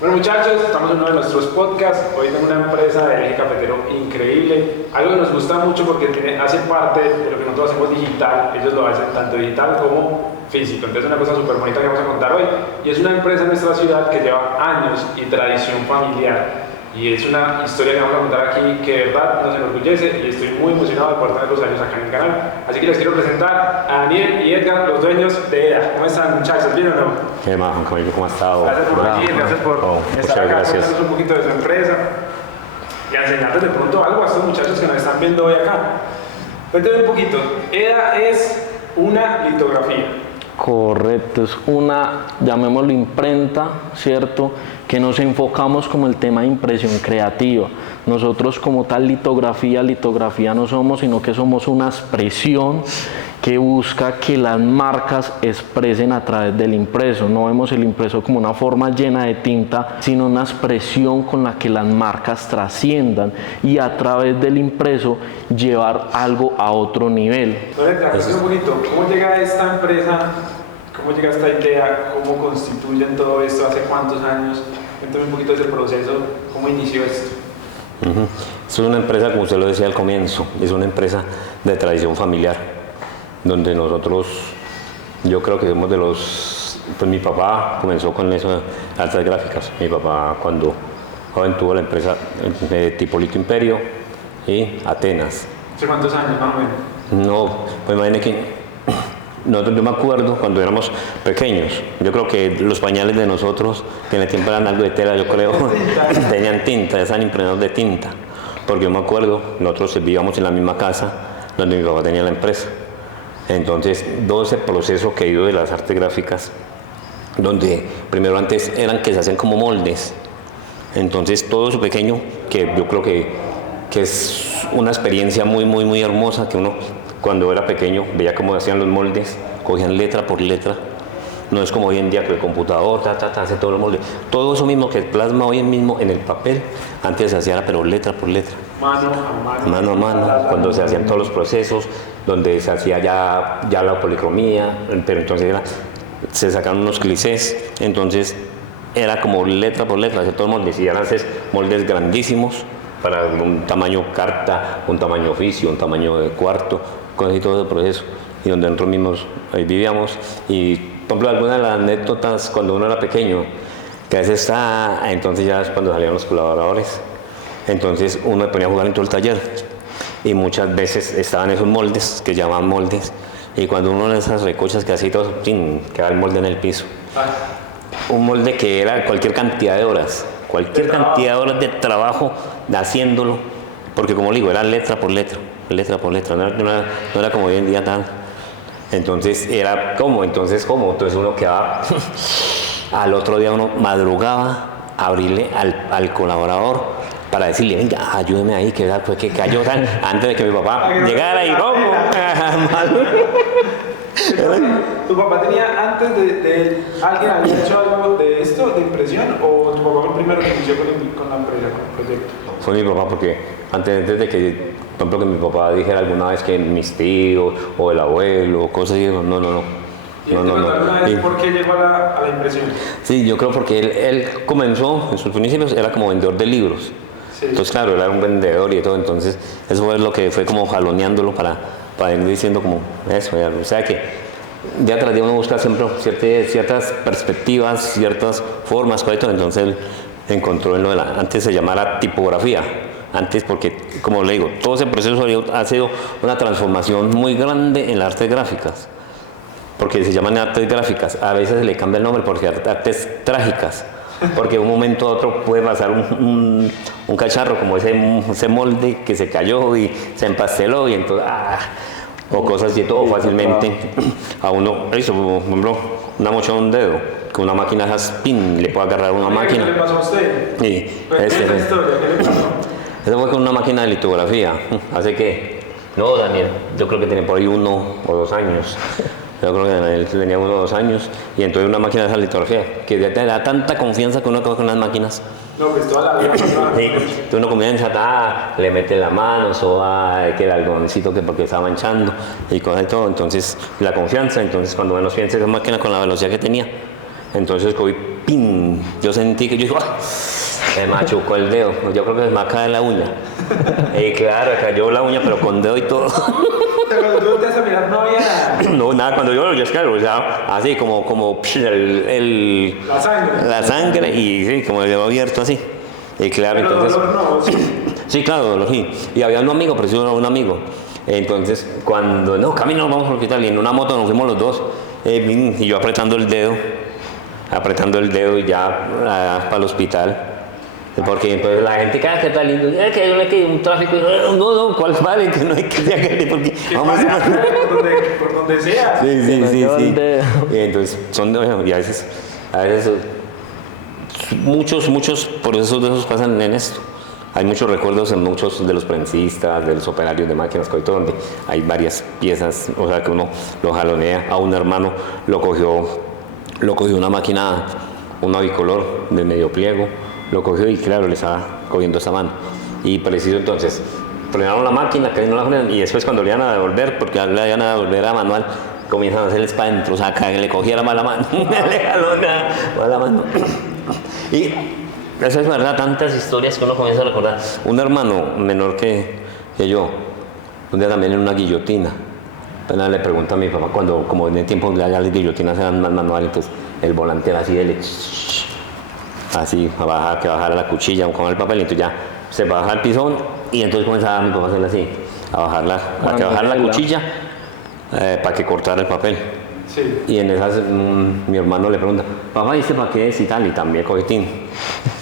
Bueno muchachos, estamos en uno de nuestros podcasts. Hoy tengo una empresa de eje cafetero increíble. Algo que nos gusta mucho porque hace parte de lo que nosotros hacemos digital. Ellos lo hacen tanto digital como físico. Entonces es una cosa súper bonita que vamos a contar hoy. Y es una empresa en nuestra ciudad que lleva años y tradición familiar. Y es una historia que vamos a contar aquí que de verdad nos enorgullece y estoy muy emocionado de poder tener los años acá en el canal. Así que les quiero presentar a Daniel y Edgar, los dueños de EDA. ¿Cómo están muchachos? ¿Bien o no? ¿Qué más, Juan Camilo? ¿Cómo has estado? Gracias por venir, gracias por estar acá, gracias. contarnos un poquito de su empresa y a enseñarles de pronto algo a estos muchachos que nos están viendo hoy acá. Cuéntenme un poquito, EDA es una litografía. Correcto, es una, llamémoslo imprenta, ¿cierto? Que nos enfocamos como el tema de impresión creativa. Nosotros como tal litografía no somos, sino que somos una expresión que busca que las marcas expresen a través del impreso. No vemos el impreso como una forma llena de tinta, sino una expresión con la que las marcas trasciendan y a través del impreso llevar algo a otro nivel. Entonces, un poquito, ¿cómo llega esta empresa? ¿Cómo llega esta idea? ¿Cómo constituyen todo esto? ¿Hace cuántos años? Cuéntame un poquito de ese proceso, ¿cómo inició esto? Es una empresa, como usted lo decía al comienzo, es una empresa de tradición familiar, donde nosotros, yo creo que somos de los, pues mi papá comenzó con eso de artes gráficas. Mi papá cuando joven tuvo la empresa de Hipólito Imperio y Atenas. ¿Hace cuántos años más o menos? No, pues imagínate que yo me acuerdo cuando éramos pequeños, yo creo que los pañales de nosotros, que en el tiempo eran algo de tela, yo creo, tenían tinta, estaban impregnados de tinta, porque yo me acuerdo, nosotros vivíamos en la misma casa donde mi papá tenía la empresa. Entonces, todo ese proceso que he ido de las artes gráficas, donde primero antes eran que se hacían como moldes, entonces todo eso pequeño, que yo creo que es una experiencia muy hermosa, que uno cuando era pequeño veía cómo hacían los moldes, cogían letra por letra. No es como hoy en día que el computador hace todos los moldes. Todo eso mismo que plasma hoy mismo en el papel, antes se hacía pero letra por letra. Mano a mano, cuando se hacían todos los procesos, donde se hacía ya la policromía, pero entonces se sacaron unos clichés, entonces era como letra por letra, hacer todos los moldes, y eran moldes grandísimos, para un tamaño carta, un tamaño oficio, un tamaño de cuarto, cosas y todo ese proceso, y donde nosotros mismos ahí vivíamos. Y por ejemplo, algunas de las anécdotas cuando uno era pequeño, que a veces entonces ya es cuando salían los colaboradores, entonces uno me ponía a jugar en todo el taller, y muchas veces estaban esos moldes, que llamaban moldes, y cuando uno de esas recochas que hacía todo, quedaba el molde en el piso. Un molde que era cualquier cantidad de horas, de trabajo de haciéndolo, porque como le digo, era letra por letra, no era como hoy en día tal. Entonces era entonces uno quedaba, al otro día uno madrugaba a abrirle al colaborador para decirle, venga, ayúdeme ahí, que fue que cayó antes de que mi papá llegara y ¿cómo? ¿Tu papá tenía antes de alguien había hecho algo de esto, de impresión, o tu papá fue el primero que inició con la empresa, con el proyecto? Fue mi papá, porque antes de que, por ejemplo, que mi papá dijera alguna vez que mis tíos o el abuelo, cosas así, no. ¿Y alguna vez por qué llegó a la impresión? Sí, yo creo porque él comenzó, en sus principios era como vendedor de libros. Sí. Entonces, claro, él era un vendedor y todo, entonces eso fue lo que fue como jaloneándolo para ir diciendo como eso. O sea que día tras día uno busca siempre ciertas perspectivas, ciertas formas, entonces él encontró en lo de antes se llamara tipografía. Antes, porque, como le digo, todo ese proceso ha sido una transformación muy grande en las artes gráficas, porque se llaman artes gráficas, a veces se le cambia el nombre porque artes trágicas, porque de un momento a otro puede pasar un cacharro como ese molde que se cayó y se empasteló y entonces, o cosas así, todo fácilmente a uno, eso, por ejemplo, una mocha de un dedo, con una máquina de spin, le puede agarrar una máquina. ¿Qué le pasó a usted? Sí, ¿Qué le pasó? Eso fue con una máquina de litografía, hace que, no Daniel, yo creo que tiene por ahí 1 o 2 años, yo creo que Daniel tenía 1 o 2 años, y entonces una máquina de esa litografía, que te da tanta confianza que uno coge con las máquinas. No, pues toda la vida. Sí, entonces uno comienza, le mete la mano, que el algodoncito que porque estaba manchando, y con todo, entonces la confianza, entonces cuando menos piensa esa máquina con la velocidad que tenía, entonces ¡pin! Yo sentí que yo digo, ¡ah! Se me machucó el dedo, yo creo que se me acaba de la uña. Y claro, cayó la uña, pero con dedo y todo. Cuando tú te vas a mirar, no había nada. No, nada, cuando yo es claro, ya, así como la sangre y sí, como el dedo abierto así. Y claro, Pero entonces. dolor no, Sí, claro, dolor, sí. Y había un amigo, pero sí, un amigo. Entonces, cuando, no, camino, vamos al hospital, y en una moto nos fuimos los dos, y yo apretando el dedo y ya para el hospital. Porque entonces la gente, cada que está lindo, es que no hay que un tráfico, no, ¿cuál vale? Que no hay que sacarle porque vamos a... por donde sea. Sí. Y entonces, y a veces muchos procesos de esos pasan en esto. Hay muchos recuerdos en muchos de los prensistas, de los operarios de máquinas, donde hay varias piezas, o sea, que uno lo jalonea. A un hermano lo cogió una máquina, una bicolor de medio pliego, lo cogió y claro, le estaba cogiendo esa mano. Y preciso entonces, frenaron la máquina, que no la frenan, y después cuando le iban a devolver, porque le iban a devolver a manual, comienzan a hacerles para adentro, o sea, que le cogiera mala mano, le jaló mala mano. Y eso es verdad, tantas historias que uno comienza a recordar. Un hermano menor que yo, un día también en una guillotina, apenas le pregunto a mi papá, cuando como en el tiempo ya las guillotinas eran más manuales, entonces el volante era así, así, que bajara la cuchilla con el papel, y entonces ya se baja al pisón, y entonces comenzaba mi papá a hacerle así, a que bajara la cuchilla para que cortara el papel. Sí. Y en esas mi hermano le pregunta, papá, ¿y este para qué es? Y tal, y también cogitín.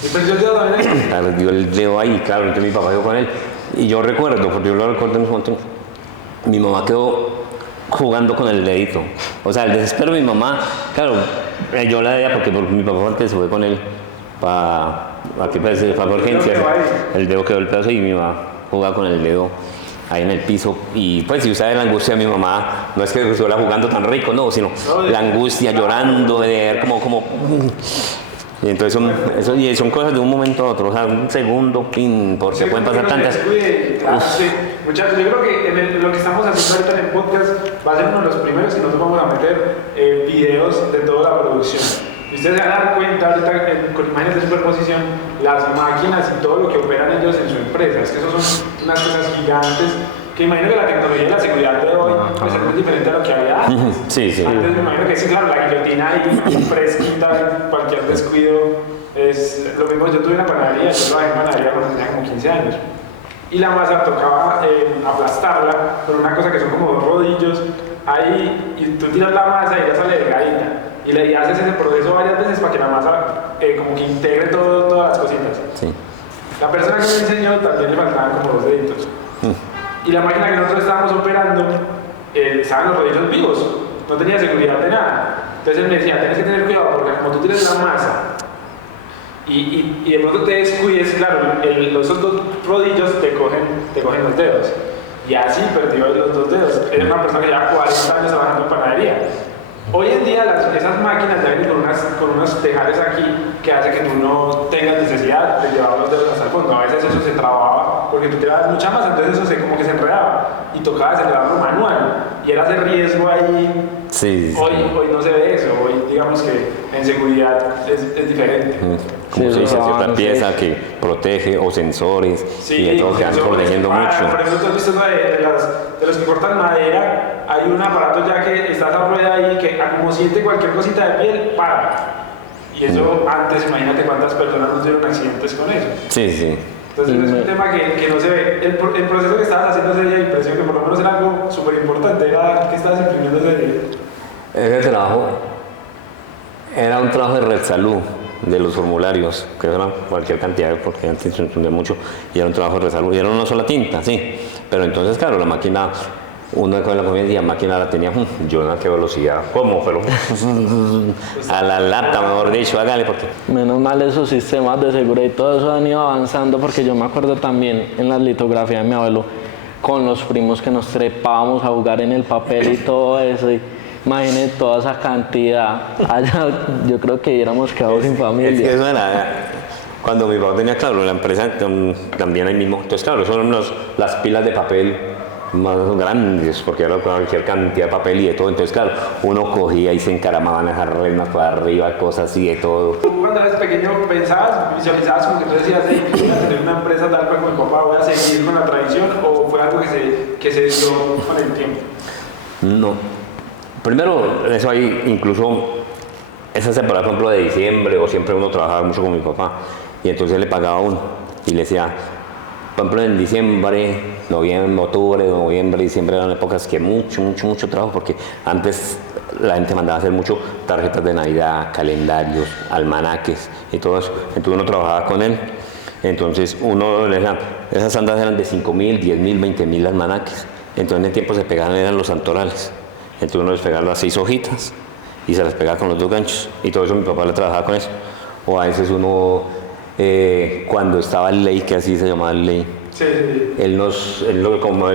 ¿Y perdió el dedo también? Claro, dio el dedo ahí, claro, entonces mi papá quedó con él. Y yo recuerdo, porque yo lo recuerdo en un momento, mi mamá quedó jugando con el dedito. O sea, el desespero de mi mamá, claro, yo la veía porque mi papá antes se fue con él para urgencias. El dedo quedó el pedazo y mi mamá jugaba con el dedo ahí en el piso, y pues si usted ve la angustia de mi mamá, no es que estuviera jugando tan rico, no, sino la angustia, llorando, de ver como y entonces son cosas de un momento a otro, o sea, un segundo, porque Sí, pueden pasar tantas. Claro, sí. Muchachos, yo creo que lo que estamos haciendo ahorita en el podcast va a ser uno de los primeros que nosotros vamos a meter videos de toda la producción. Y ustedes se van a dar cuenta ahorita con imágenes de superposición, las máquinas y todo lo que operan ellos en su empresa. Es que eso son unas cosas gigantes que imagino que la tecnología y la seguridad de hoy es muy diferente a lo que había antes. Sí. Antes me imagino que sí, claro, la guillotina ahí fresquita, cualquier descuido es lo mismo. Yo tuve una panadería, yo trabajé en panadería cuando tenía como 15 años. Y la masa tocaba aplastarla con una cosa que son como dos rodillos ahí, y tú tiras la masa y ya sale delgadita. Y le haces ese proceso varias veces para que la masa como que integre todas las cositas. Sí. La persona que me enseñó también le faltaban como dos deditos. Y la máquina que nosotros estábamos operando, estaban los rodillos vivos, no tenía seguridad de nada. Entonces él me decía, tienes que tener cuidado porque como tú tienes la masa y de pronto te descuides, claro, esos dos rodillos te cogen los dedos. Y así perdió los dos dedos. Era una persona que lleva 40 años trabajando en panadería. Hoy en día esas máquinas ya vienen con unos tejares aquí que hace que tú no tengas necesidad de llevar los dedos hasta el fondo. A veces eso se trababa porque tú te dabas mucha masa, entonces eso como que se enredaba y tocaba desenredarlo manual. Y era ese riesgo ahí. Sí. Hoy no se ve eso, hoy digamos que en seguridad es diferente. Como se dice, cierta pieza que protege o sensores y de todo que van protegiendo mucho. Por ejemplo, tú has visto de los que cortan madera, hay un aparato ya que está esa rueda ahí que como siente cualquier cosita de piel, para. Y eso antes, imagínate cuántas personas no tuvieron accidentes con eso. Sí. Entonces es un tema que no se ve. El proceso que estabas haciendo ese día, impresión que por lo menos era algo súper importante, era que estabas imprimiendo ese día. Ese trabajo era un trabajo de Red Salud, de los formularios, que era cualquier cantidad, porque antes se entendía mucho, y era un trabajo de Red Salud, y era una sola tinta, sí. Pero entonces, claro, la máquina, una cosa la comida y la máquina la tenía, yo no sé qué velocidad, ¿cómo? Pero a la lata, mejor dicho, hágale porque... Menos mal esos sistemas de seguridad y todo eso han ido avanzando, porque yo me acuerdo también en la litografía de mi abuelo, con los primos que nos trepábamos a jugar en el papel y todo eso, y imagínate toda esa cantidad, allá yo creo que hubiéramos quedado sin familia. Es que eso era, cuando mi papá tenía, claro, la empresa también ahí mismo, entonces claro, son las pilas de papel más grandes, porque era cualquier cantidad de papel y de todo. Entonces, claro, uno cogía y se encaramaban esas remas para arriba, cosas así de todo. ¿Tú cuando eras pequeño pensabas, visualizabas como que tú decías, hey, voy a tener una empresa tal cual con mi papá, voy a seguir con la tradición, o fue algo que se dio con el tiempo? No. Primero, eso ahí, incluso esa temporada, por ejemplo, de diciembre, o siempre uno trabajaba mucho con mi papá, y entonces le pagaba a uno, y le decía, por ejemplo, en diciembre, noviembre, octubre, noviembre, diciembre eran épocas que mucho trabajo, porque antes la gente mandaba a hacer mucho tarjetas de Navidad, calendarios, almanaques y todo eso. Entonces uno trabajaba con él. Entonces uno le decía, esas sandas eran de 5.000, 10.000, 20.000 almanaques. Entonces en el tiempo se pegaban, eran los santorales. Entonces uno les pegaba las 6 hojitas y se las pegaba con los 2 ganchos. Y todo eso mi papá le trabajaba con eso. O a veces uno, cuando estaba el ley, que así se llamaba el ley, Sí. él acomodaba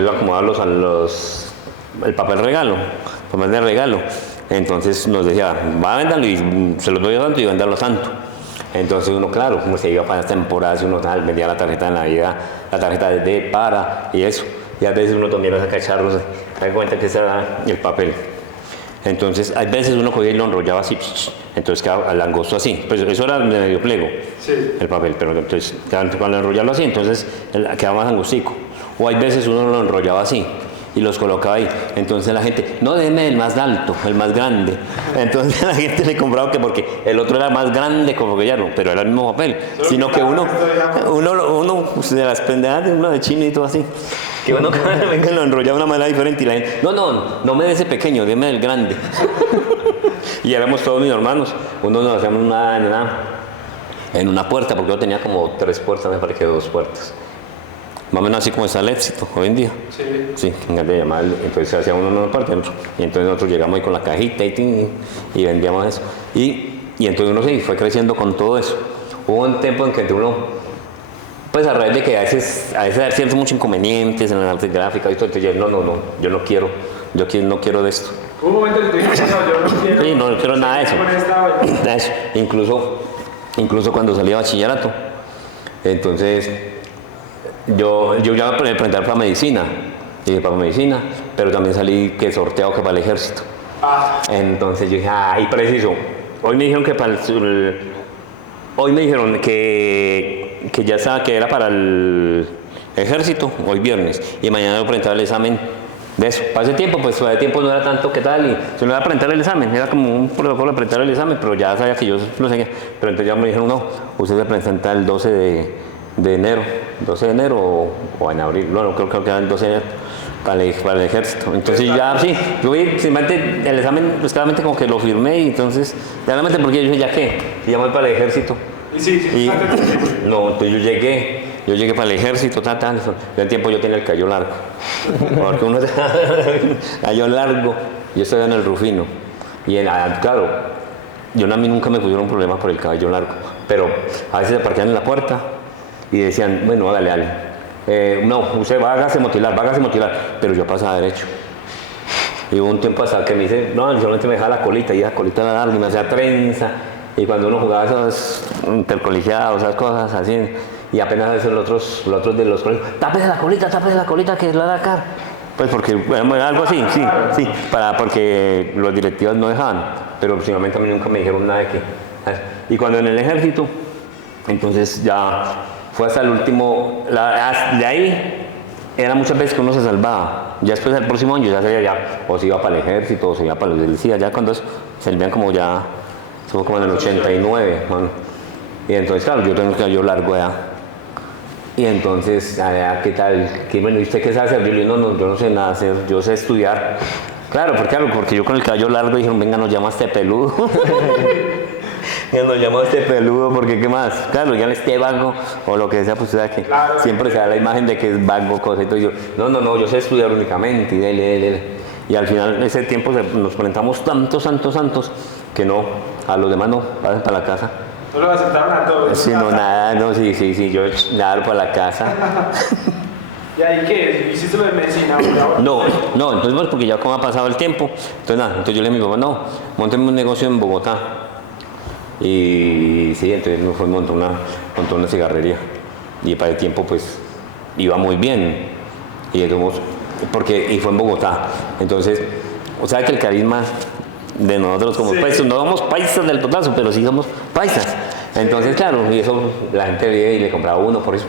el papel regalo, papel de regalo. Entonces nos decía, va a venderlo y se los doy a tanto y venderlo tanto. Entonces uno, claro, como se iba para las temporadas, uno vendía la tarjeta de Navidad, la tarjeta de para y eso. Y a veces uno también saca charros, se da cuenta que ese era el papel. Entonces, a veces uno cogía y lo enrollaba así, entonces quedaba al angosto así. Pues eso era de medio pliego, Sí. el papel, pero entonces cuando enrollarlo así, entonces quedaba más angostico. O hay veces uno lo enrollaba así y los colocaba ahí. Entonces la gente, no, déme el más alto, el más grande. Entonces la gente le compraba que porque el otro era más grande, como que ya no, pero era el mismo papel. Sino que uno de las pendejadas de uno de chino y todo así. Que uno venga lo enrollaba de una manera diferente y la gente, no me dé ese pequeño, déme el grande. Y éramos todos mis hermanos. Uno nos hacíamos en una puerta, porque yo tenía como 3 puertas, me parece que 2 puertas. Más o menos así como está el éxito hoy en día. Sí. Sí, de llamarlo. Entonces hacía uno en una parte y otro. Y entonces nosotros llegamos ahí con la cajita y vendíamos eso. Y entonces uno sí fue creciendo con todo eso. Hubo un tiempo en que uno, pues a raíz de que a veces hay ciertos muchos inconvenientes en la arte gráfica y todo, entonces yo no quiero de esto. Hubo un momento en que tú dijiste, no, yo no quiero. Sí, no quiero nada de eso. Con esta vaina. Nada de eso. Incluso cuando salí de bachillerato, entonces yo ya me presenté para medicina, pero también salí que sorteado que para el ejército. Entonces yo dije, y preciso, hoy me dijeron que ya estaba, que era para el ejército, hoy viernes, y mañana voy a presentar el examen de eso. Para ese tiempo, pues para ese tiempo no era tanto que tal, y se me iba a presentar el examen, era como un protocolo de presentar el examen, pero ya sabía que yo lo seguía. Pero entonces ya me dijeron, no, usted se presenta el 12 de enero o en abril, no, creo que era el 12 de enero para el ejército. Entonces ya sí, yo vi simplemente el examen, pues claramente como que lo firmé y entonces, realmente porque yo dije, ¿ya qué? Y ya voy para el ejército. No, entonces yo llegué para el ejército, tal. En el tiempo yo tenía el cabello largo, porque uno cabello largo, yo estaba en el Rufino. Y claro, a mí nunca me pusieron problemas por el cabello largo, pero a veces se partían en la puerta y decían, bueno, hágale. No, usted vágase motilar, pero yo pasaba derecho. Y hubo un tiempo hasta que me dice, no, solamente me dejaba la colita, y esa colita era larga y me hacía trenza. Y cuando uno jugaba esos intercolegiados, esas cosas así, y apenas a veces los otros de los colegios, tápese la colita que es la de acá. Pues porque, algo así, sí, porque los directivos no dejaban, pero últimamente a mí nunca me dijeron nada de que. Y cuando en el ejército, entonces ya fue hasta el último, de ahí era muchas veces que uno se salvaba. Ya después del próximo año ya sabía o se iba para el ejército o se iba para los policías, ya cuando eso se envían como ya, fue como en el 89, man. Y entonces claro, yo tengo el cabello largo ya. Y entonces, ¿qué tal? Bueno, ¿y usted qué sabe hacer? Yo le digo, no, yo no sé nada hacer, yo sé estudiar. Claro, porque yo con el cabello largo dijeron, venga, nos llama este peludo. Nos llama este peludo, porque ¿qué más? Claro, ya este vago o lo que sea, pues usted que claro, siempre se da la imagen de que es vago, cosa y todo. Y yo, no, yo sé estudiar únicamente, y dele. Y al final, en ese tiempo nos presentamos tantos, que no, a los demás no, vayan para la casa. ¿No lo aceptaron a todos? Sí, no, nada, no, sí, yo nada para la casa. ¿Y ahí qué? ¿Hiciste lo de medicina? No, entonces pues porque ya como ha pasado el tiempo, entonces yo le dije a mi papá, no, montemos un negocio en Bogotá. Y sí, entonces me montó una cigarrería. Y para el tiempo pues iba muy bien. Y digamos, y fue en Bogotá. Entonces, o sea que el carisma de nosotros como paisas, no somos paisas del totazo, pero sí somos paisas. Entonces, claro, y eso la gente ve y le compraba uno por eso,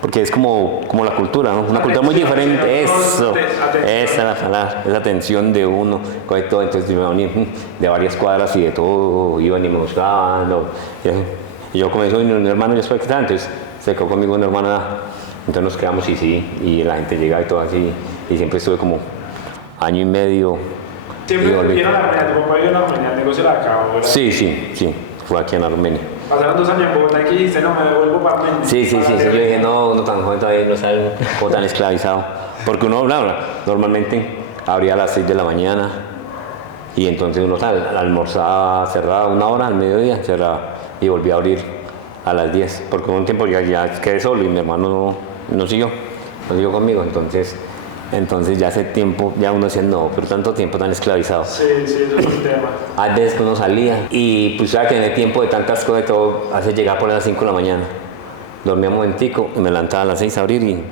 porque es como la cultura, ¿no? Una cultura muy diferente, eso, esa la palabra, esa atención de uno, con todo. Entonces yo venía de varias cuadras y de todo, iban y me buscaban, y yo comencé, mi hermano ya fue que tal, entonces se quedó conmigo una hermana, entonces nos quedamos y la gente llegaba y todo así, y siempre estuve como año y medio. ¿Siempre vivieron en Armenia? ¿Tu papá vivió en Armenia? ¿El negocio era acá, verdad? Sí, fue aquí en Armenia. Pasaron 2 años en Bogotá y dijiste, no, me devuelvo para Armenia. Sí, yo dije, no, uno tan joven todavía no sabe como tan esclavizado. Porque uno, normalmente abría a las 6 de la mañana y entonces uno almorzaba, cerraba 1 hora al mediodía, cerraba y volvía a abrir a las 10. Porque un tiempo ya quedé solo y mi hermano no siguió conmigo, entonces ya hace tiempo, ya uno decía, no, pero tanto tiempo tan esclavizado. Sí, eso es un tema. A veces uno salía y pues ya que en el tiempo de tantas cosas y todo, hace llegar por las 5 de la mañana. Dormía un momentico y me levantaba a las 6 a abrir y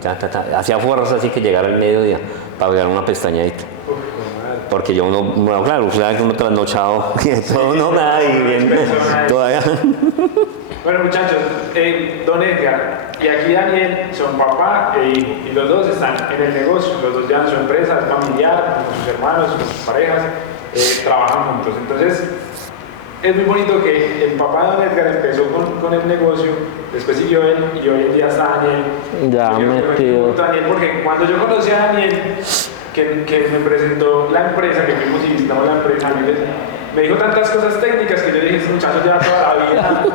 hacía fuerzas así que llegara al mediodía para pegar una pestañadita. Porque yo claro, que uno trasnochado, que todo uno nada y bien, todavía. Bueno, muchachos, don Edgar y aquí Daniel son papá e hijo, y los dos están en el negocio, los dos llevan su empresa, es familiar, con sus hermanos, sus parejas, trabajan juntos. Entonces, es muy bonito que el papá de don Edgar empezó con el negocio, después siguió él y hoy en día está Daniel. Ya metido. Daniel, porque cuando yo conocí a Daniel, que me presentó la empresa, que fuimos y visitamos la empresa, me dijo tantas cosas técnicas que yo dije, este muchacho lleva toda la vida,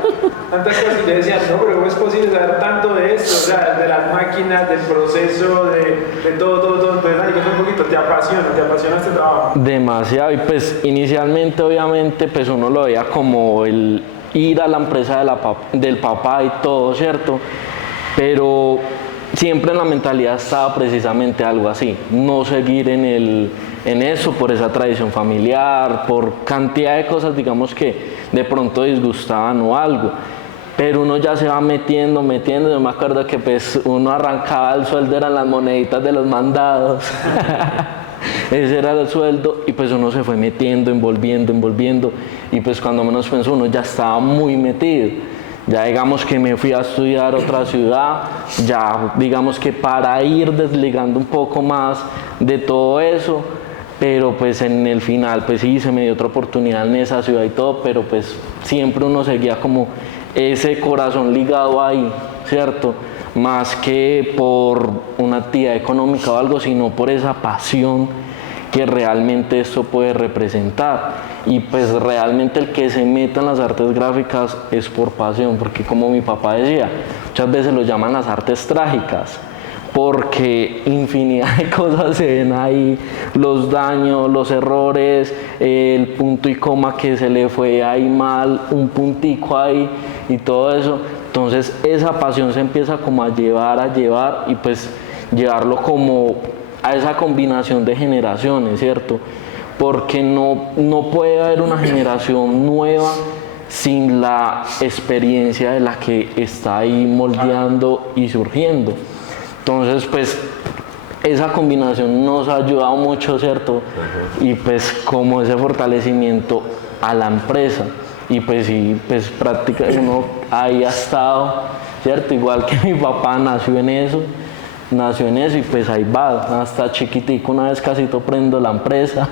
tantas cosas que yo decía, no, pero ¿cómo es posible saber tanto de esto? O sea, de las máquinas, del proceso, de todo. Entonces, Dani, cuéntame un poquito, ¿te apasiona este trabajo? Demasiado, y pues inicialmente obviamente pues uno lo veía como el ir a la empresa del papá y todo, ¿cierto? Pero siempre en la mentalidad estaba precisamente algo así, no seguir en eso por esa tradición familiar, por cantidad de cosas, digamos, que de pronto disgustaban o algo. Pero uno ya se va metiendo, yo me acuerdo que pues uno arrancaba el sueldo, eran las moneditas de los mandados, ese era el sueldo, y pues uno se fue metiendo, envolviendo, y pues cuando menos pensó uno ya estaba muy metido. Ya digamos que me fui a estudiar a otra ciudad, ya digamos que para ir desligando un poco más de todo eso, pero pues en el final pues sí se me dio otra oportunidad en esa ciudad y todo, pero pues siempre uno seguía como ese corazón ligado ahí, ¿cierto? Más que por una actividad económica o algo, sino por esa pasión que realmente esto puede representar. Y pues realmente el que se meta en las artes gráficas es por pasión, porque como mi papá decía, muchas veces lo llaman las artes trágicas, porque infinidad de cosas se ven ahí, los daños, los errores, el punto y coma que se le fue ahí mal, un puntico ahí y todo eso. Entonces esa pasión se empieza como a llevar y pues llevarlo como a esa combinación de generaciones, ¿cierto? Porque no puede haber una generación nueva sin la experiencia de la que está ahí moldeando y surgiendo. Entonces, pues, esa combinación nos ha ayudado mucho, ¿cierto? Y pues como ese fortalecimiento a la empresa. Y pues sí, pues prácticamente uno ahí ha estado, ¿cierto? Igual que mi papá nació en eso y pues ahí va, hasta chiquitico, una vez casito prendo la empresa.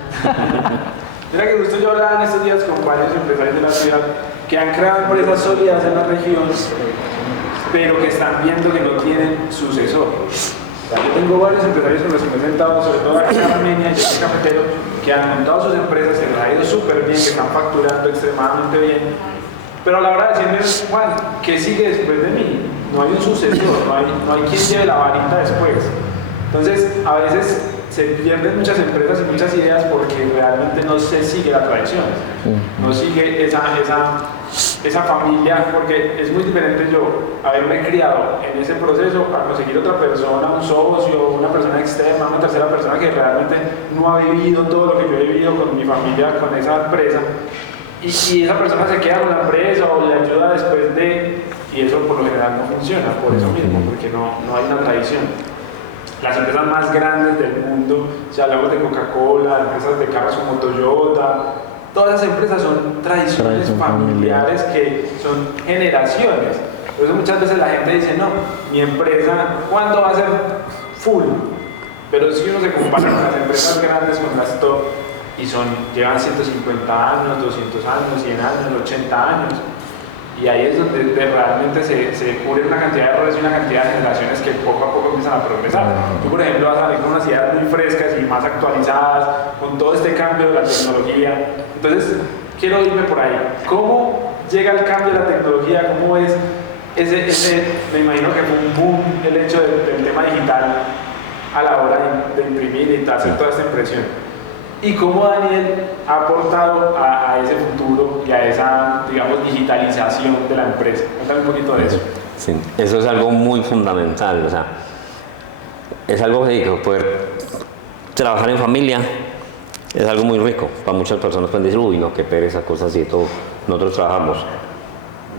Mira que justo yo hablaba en estos días con varios empresarios de la ciudad que han creado empresas sólidas en la región, pero que están viendo que no tienen sucesor. O sea, yo tengo varios empresarios con los que me he sentado, sobre todo aquí en Armenia, yo soy cafetero, que han montado sus empresas, que les ha ido súper bien, que están facturando extremadamente bien, pero a la hora de decirme, Juan, ¿qué sigue después de mí? No hay un sucesor, no hay quien lleve la varita después. Entonces, a veces se pierden muchas empresas y muchas ideas porque realmente no se sigue la tradición, no sigue esa familia, porque es muy diferente yo haberme criado en ese proceso a conseguir otra persona, un socio, una persona externa, una tercera persona que realmente no ha vivido todo lo que yo he vivido con mi familia, con esa empresa, y esa persona se queda con la empresa o le ayuda después de, y eso por lo general no funciona, por eso mismo, porque no hay una tradición. las empresas más grandes del mundo, si hablamos de Coca-Cola, empresas de carros como Toyota, todas esas empresas son tradiciones familiares que son generaciones. Por eso muchas veces la gente dice, no, mi empresa, ¿cuándo va a ser full? Pero si uno se compara con las empresas grandes, con las top, y llevan 150 años, 200 años, 100 años, 80 años, y ahí es donde realmente se cubren una cantidad de errores y una cantidad de generaciones que poco a poco empiezan a progresar. Tú, por ejemplo, vas a salir con unas ideas muy frescas y más actualizadas, con todo este cambio de la tecnología. Entonces, quiero irme por ahí. ¿Cómo llega el cambio de la tecnología? ¿Cómo es me imagino que fue un boom el hecho del tema digital a la hora de imprimir y hacer toda esta impresión? ¿Y cómo Daniel ha aportado a ese futuro y a esa, digamos, digitalización de la empresa? Cuéntame un poquito de eso. Sí, eso es algo muy fundamental, o sea, es algo que poder trabajar en familia es algo muy rico. Para muchas personas pueden decir, uy, no, qué pereza, cosas así y todo. Nosotros trabajamos,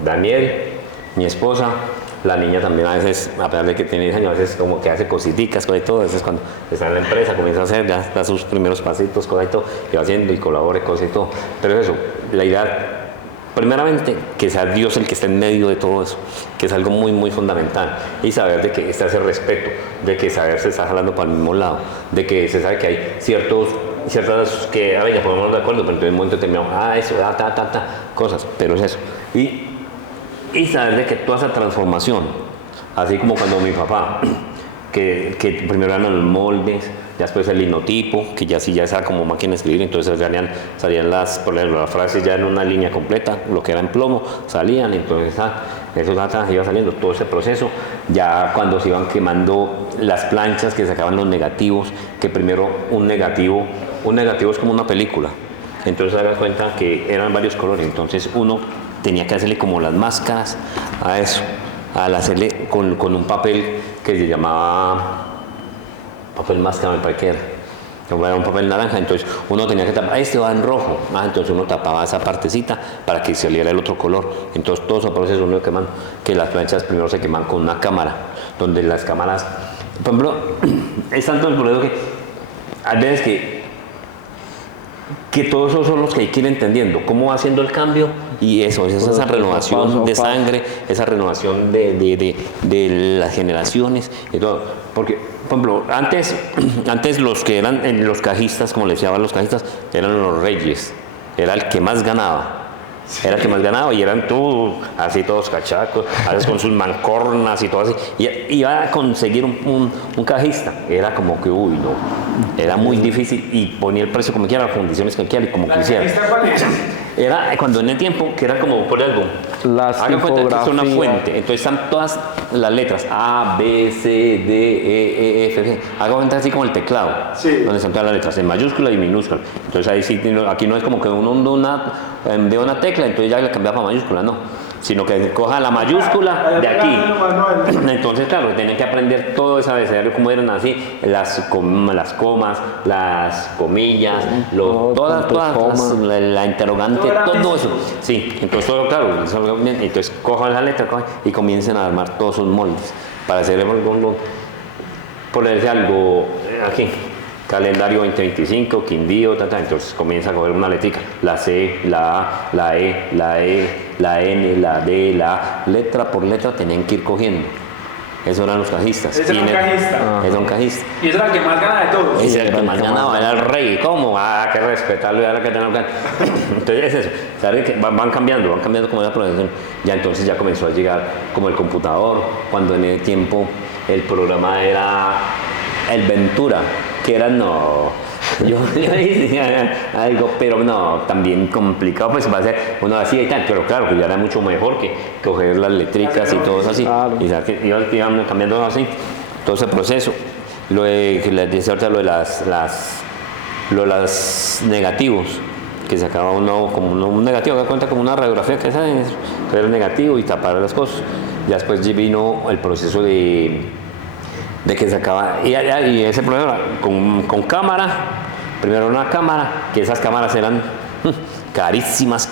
Daniel, mi esposa, la niña también a veces, a pesar de que tiene 10 años, a veces como que hace cositas, cosas y todo. A veces cuando está en la empresa comienza a hacer, ya da sus primeros pasitos, cosas y todo, y va haciendo y colabore, cosas y todo. Pero eso, la idea, primeramente, que sea Dios el que esté en medio de todo eso, que es algo muy, muy fundamental. Y saber de que está ese respeto, de que saber se está jalando para el mismo lado, de que se sabe que hay ciertas que, a ver, ya podemos estar de acuerdo, pero en un momento determinado, eso, cosas, pero es eso. Y saber de que toda esa transformación, así como cuando mi papá, que primero eran los moldes, ya después el linotipo, que ya sí ya era como máquina de escribir, entonces salían por ejemplo, las frases ya en una línea completa, lo que era en plomo, salían, entonces eso iba saliendo, todo ese proceso, ya cuando se iban quemando las planchas que sacaban los negativos, que primero un negativo es como una película, entonces te das cuenta que eran varios colores, entonces uno tenía que hacerle como las máscaras a eso, al hacerle con un papel que se llamaba papel máscara, me parece que era un papel naranja, entonces uno tenía que tapar, este va en rojo, entonces uno tapaba esa partecita para que saliera el otro color, entonces todo ese proceso uno quemando, que las planchas primero se queman con una cámara, donde las cámaras, por ejemplo, es tanto el problema que hay veces que todos esos son los que hay que ir entendiendo, cómo va haciendo el cambio y eso, es esa renovación de sangre, esa renovación de las generaciones y todo. Porque, por ejemplo, antes los que eran los cajistas, como les llamaban los cajistas, eran los reyes, era el que más ganaba. Era el que más ganaba y eran todos así, todos cachacos, a veces con sus mancornas y todo así. Y iba a conseguir un cajista, era como que, uy, no, era muy difícil y ponía el precio como quiera, las condiciones que quiera y como quisiera. Era cuando en el tiempo, que era como por algo, haga cuenta que es una fuente, entonces están todas las letras A, B, C, D, E, F, G. Haga cuenta así como el teclado, sí, donde están todas las letras, en mayúscula y minúscula. Entonces ahí sí, aquí no es como que uno de una tecla, entonces ya le cambia para mayúscula, no. Sino que coja la mayúscula de aquí. Entonces, claro, tienen que aprender todo ese abecedario, como eran así, las comas, las comillas, la interrogante, todo eso. Sí, entonces todo, claro, entonces cojan la letra y comiencen a armar todos sus moldes para hacer ponerse algo aquí. Calendario 2025, Quindío, entonces comienza a coger una letrica, la C, la A, la E, la E, la N, la D, la A, letra por letra tenían que ir cogiendo. Esos eran los cajistas. Ese era un cajista. Era un cajista. Y ese era el que más ganaba de todos. Ese era el que más ganaba, era el rey. ¿Cómo? Hay que respetarlo y ahora que tenemos que... Entonces es eso. ¿Saben que van cambiando como la profesión? Ya entonces ya comenzó a llegar como el computador, cuando en ese tiempo el programa era el Ventura, que era yo decía algo, pero no, también complicado, pues va a ser uno así y tal, pero claro, que ya era mucho mejor que coger las letricas y todo eso así, claro. Y sabes que iban cambiando así, todo ese proceso. Lo de que les decía ahorita, lo de las negativos, que sacaba uno como un negativo, que cuenta como una radiografía que era negativo y tapar las cosas. Ya después vino el proceso de que sacaba, y ese problema con cámara, primero una cámara, que esas cámaras eran carísimas,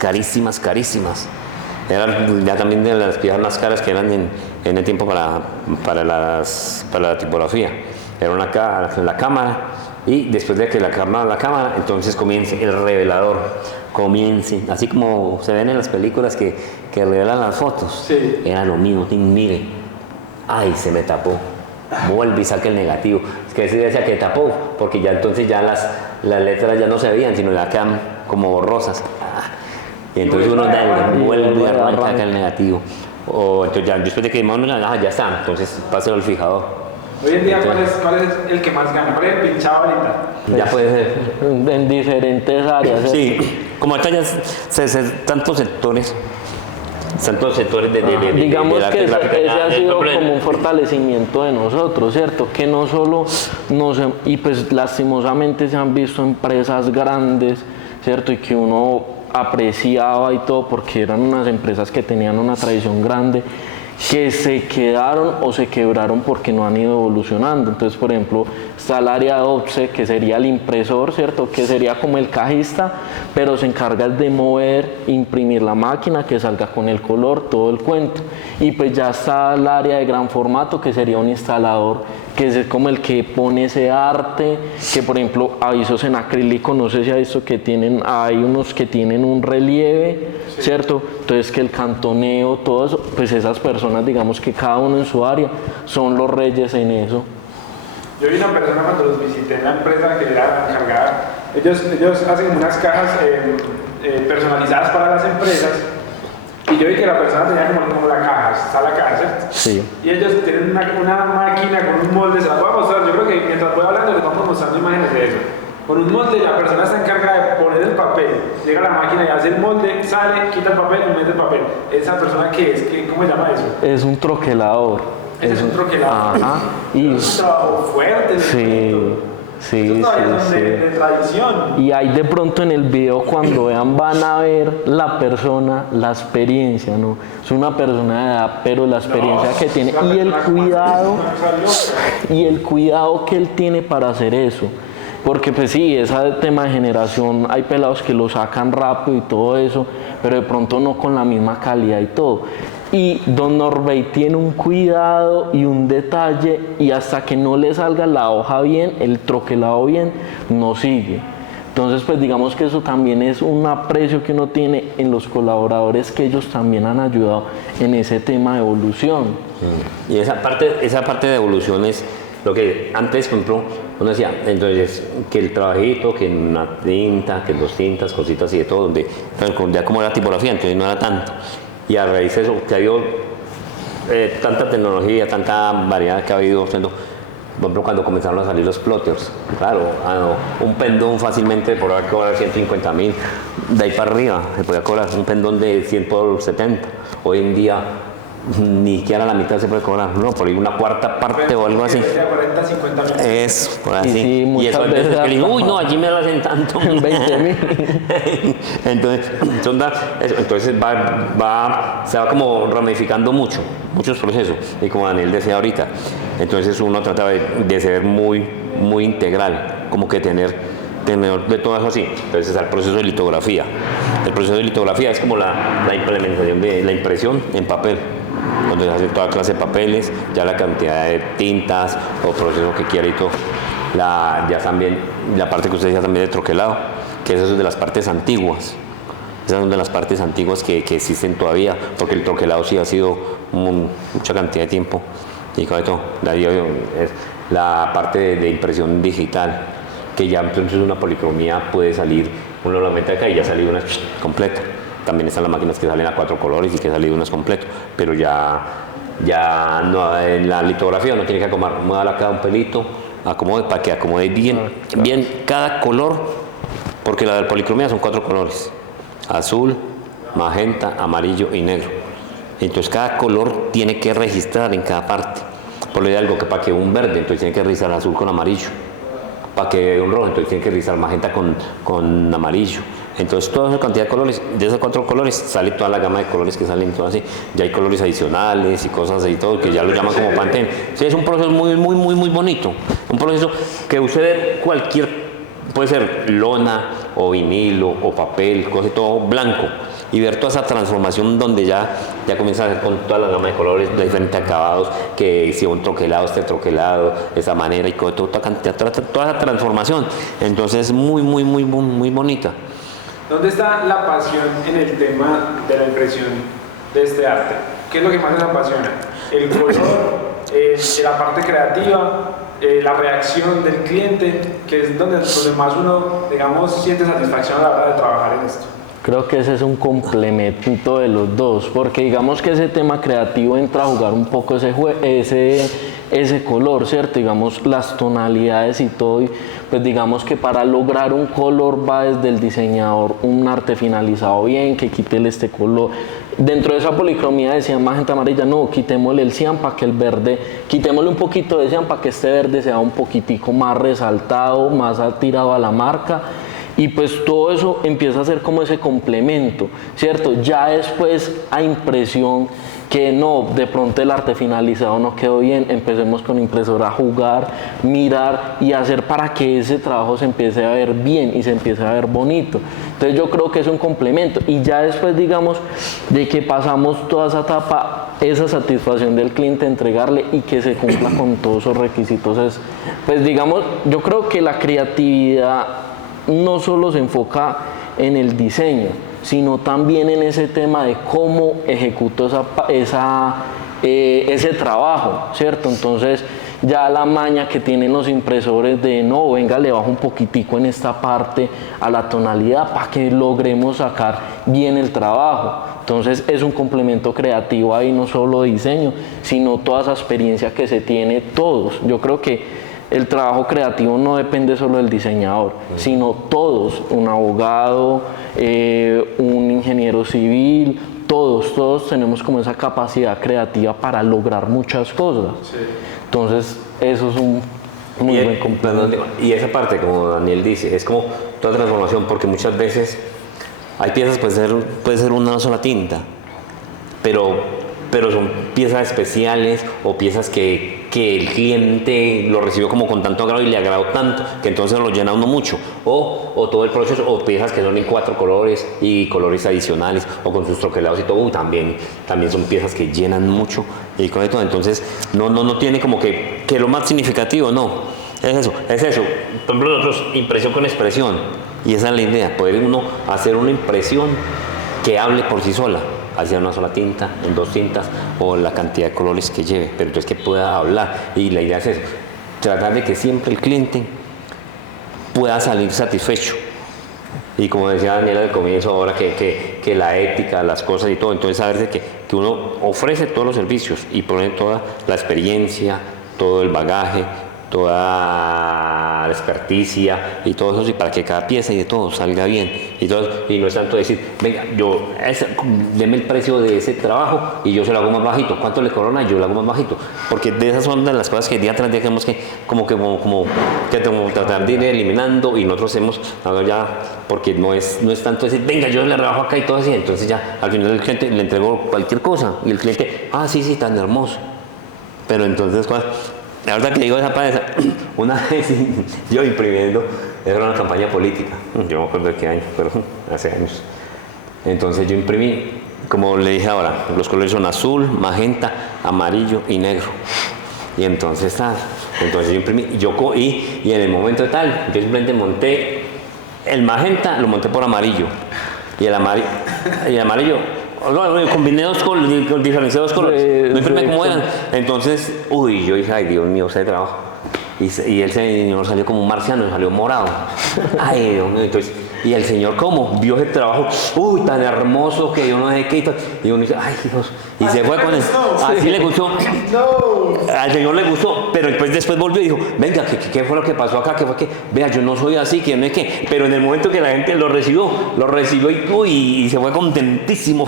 eran ya también de las piezas más caras que eran en el tiempo para la tipografía, era la cámara, y después de que la cámara, entonces comience el revelador, así como se ven en las películas que revelan las fotos, Sí. era lo mismo, mire, ay, se me tapó, vuelve y saca el negativo, es que ese decía que tapó, porque ya entonces ya las letras ya no se veían, sino ya quedan como borrosas, y entonces uno vuelve y arranca el negativo, o entonces ya después de que ya está, entonces páselo al fijador. Hoy en día, ¿cuál es el que más gana? ¿Cuál es el pinchado ahorita? Ya puede ser. En diferentes áreas. Sí, como ahorita ya tantos sectores digamos de que ese ha sido ejemplo, como un fortalecimiento de nosotros, ¿cierto? Que no solo y pues lastimosamente se han visto empresas grandes, ¿cierto? Y que uno apreciaba y todo porque eran unas empresas que tenían una tradición grande, que se quedaron o se quebraron porque no han ido evolucionando. Entonces, por ejemplo, está el área de OPSE, que sería el impresor, ¿cierto? Que sería como el cajista, pero se encarga de mover, imprimir la máquina, que salga con el color, todo el cuento. Y pues ya está el área de gran formato, que sería un instalador, que es como el que pone ese arte, que por ejemplo, avisos en acrílico, no sé si ha visto que hay unos que tienen un relieve, sí, ¿cierto? Entonces que el cantoneo, todo eso, pues esas personas, digamos que cada uno en su área, son los reyes en eso. Yo vi una persona cuando los visité en la empresa que era encargada, ellos hacen unas cajas personalizadas para las empresas, y yo vi que la persona tenía como la caja, está la caja, ¿cierto? Sí. Y ellos tienen una máquina con un molde, se las voy a mostrar, yo creo que mientras voy hablando les vamos mostrando imágenes de eso. Con un molde la persona está encargada de poner el papel, llega a la máquina y hace el molde, sale, quita el papel y mete el papel. ¿Esa persona qué es? ¿Cómo se llama eso? Es un troquelador. Es un troquelador. Ajá. Y es un trabajo fuerte. Sí, de tradición. Y ahí de pronto en el video cuando vean van a ver la persona, la experiencia, ¿no? Es una persona de edad, pero la experiencia que tiene y el cuidado que él tiene para hacer eso. Porque pues sí, ese tema de generación, hay pelados que lo sacan rápido y todo eso, pero de pronto no con la misma calidad y todo. Y Don Norbey tiene un cuidado y un detalle, y hasta que no le salga la hoja bien, el troquelado bien, no sigue. Entonces, pues digamos que eso también es un aprecio que uno tiene en los colaboradores, que ellos también han ayudado en ese tema de evolución. Y esa parte de evolución es lo que antes, por ejemplo, uno decía, entonces, que el trabajito, que una tinta, que dos tintas, cositas así de todo, donde ya como era tipografía, entonces no era tanto. Y a raíz de eso, que ha habido tanta tecnología, tanta variedad que ha habido, por ejemplo, cuando comenzaron a salir los plotters, claro, un pendón fácilmente por ahora cobrar 150.000, de ahí para arriba se podía cobrar un pendón de 100 por 70. Hoy en día ni siquiera la mitad se puede cobrar, no, por ahí una cuarta parte o algo así. 40, 50.000. Es, por así. Sí, y eso veces que digo, uy, no, allí me lo hacen tanto. 20.000. Entonces se va como ramificando muchos procesos. Y como Daniel decía ahorita, entonces uno trata de ser muy integral, como que tener de todo eso así. Entonces está el proceso de litografía. El proceso de litografía es como la implementación de la impresión en papel, donde se hace toda clase de papeles, ya la cantidad de tintas o procesos que quiera y todo. Ya también la parte que usted decía también de troquelado, que eso es de las partes antiguas. Esas son de las partes antiguas que existen todavía, porque el troquelado sí ha sido mucha cantidad de tiempo. Y con esto, es la parte de impresión digital, que ya entonces una policromía puede salir, uno lo mete acá y ya sale una completa. También están las máquinas que salen a 4 colores y que salen unas completas, pero ya no, en la litografía uno tiene que acomodar acá un pelito, para que acomode bien cada color, porque la de la policromía son 4 colores: azul, magenta, amarillo y negro. Entonces cada color tiene que registrar en cada parte. Por lo de algo que para que un verde, entonces tiene que registrar azul con amarillo. Para que un rojo, entonces tiene que registrar magenta con amarillo. Entonces toda esa cantidad de colores, de esos 4 colores, sale toda la gama de colores que salen, todo así. Ya hay colores adicionales y cosas así, todo, que ya lo llaman como Pantene. Sí, es un proceso muy bonito. Un proceso que usted puede ser lona o vinilo o papel, cosa todo blanco. y ver toda esa transformación donde ya comienza a hacer con toda la gama de colores, de diferentes acabados, que si un troquelado, este troquelado, de esa manera y con toda esa transformación. Entonces muy bonita. ¿Dónde está la pasión en el tema de la impresión de este arte? ¿Qué es lo que más les apasiona? ¿El color, la parte creativa, la reacción del cliente, que es donde más uno, digamos, siente satisfacción a la hora de trabajar en esto? Creo que ese es un complemento de los dos, porque digamos que ese tema creativo entra a jugar un poco ese color, ¿cierto? Digamos las tonalidades y todo, y pues digamos que para lograr un color va desde el diseñador un arte finalizado bien, que quítele este color. Dentro de esa policromía decía magenta amarilla, no, quitémosle el cian para que el verde, quitémosle un poquito de cian para que este verde sea un poquitico más resaltado, más tirado a la marca. Y pues todo eso empieza a ser como ese complemento, ¿cierto? Ya después a impresión, que no, de pronto el arte finalizado no quedó bien, empecemos con impresora a jugar, mirar y hacer para que ese trabajo se empiece a ver bien y se empiece a ver bonito. Entonces yo creo que es un complemento y ya después, digamos, de que pasamos toda esa etapa, esa satisfacción del cliente, entregarle y que se cumpla con todos esos requisitos, es, pues digamos, yo creo que la creatividad no solo se enfoca en el diseño, sino también en ese tema de cómo ejecuto ese trabajo, ¿cierto? Entonces, ya la maña que tienen los impresores de no, venga, le bajo un poquitico en esta parte a la tonalidad para que logremos sacar bien el trabajo. Entonces, es un complemento creativo ahí, no solo diseño, sino toda esa experiencia que se tiene todos. Yo creo que el trabajo creativo no depende solo del diseñador, sino todos, un abogado, un ingeniero civil, todos tenemos como esa capacidad creativa para lograr muchas cosas. Sí. Entonces, eso es un muy buen complemento. Y esa parte, como Daniel dice, es como toda transformación, porque muchas veces hay piezas, puede ser una sola tinta, pero son piezas especiales o piezas que el cliente lo recibió como con tanto agrado y le agradó tanto que entonces lo llena uno mucho, o todo el proceso, o piezas que son en 4 colores y colores adicionales o con sus troquelados y todo, también son piezas que llenan mucho y con esto, entonces no tiene como que lo más significativo, no, es eso. Por ejemplo, nosotros impresión con expresión, y esa es la idea, poder uno hacer una impresión que hable por sí sola, hacia una sola tinta, en 2 tintas o la cantidad de colores que lleve, pero entonces que pueda hablar, y la idea es eso, tratar de que siempre el cliente pueda salir satisfecho. Y como decía Daniela al comienzo, ahora que la ética, las cosas y todo, entonces saber de que uno ofrece todos los servicios y pone toda la experiencia, todo el bagaje, toda la experticia y todo eso, y para que cada pieza y de todo salga bien y no es tanto decir, venga, deme el precio de ese trabajo y yo se lo hago más bajito, ¿cuánto le corona? Yo lo hago más bajito, porque de esas son de las cosas que día tras día tenemos que tratar de ir eliminando, y nosotros hacemos ya, porque no es tanto decir, venga, yo le rebajo acá y todo así, entonces ya al final el cliente le entrego cualquier cosa y el cliente, sí, tan hermoso, pero entonces la verdad que digo esa pareja, una vez yo imprimiendo, era una campaña política, yo no me acuerdo de qué año, pero hace años. Entonces yo imprimí, como le dije ahora, los colores son azul, magenta, amarillo y negro. Y entonces yo imprimí, y en el momento de tal, yo simplemente monté el magenta, lo monté por amarillo, y el amarillo combiné diferencié 2 colores, no imprimí como eran. Entonces, yo dije, ay Dios mío, ese trabajo. Y el señor salió como un marciano, salió morado. Ay Dios mío, entonces, y el señor, ¿cómo? Vio ese trabajo, tan hermoso que yo no sé qué. Y uno dice, ay Dios. Y se fue con él. Así le gustó. Al señor le gustó, pero después volvió y dijo, venga, ¿qué fue lo que pasó acá? ¿Qué fue que? Vea, yo no soy así, que no es que. Pero en el momento que la gente lo recibió y se fue contentísimo.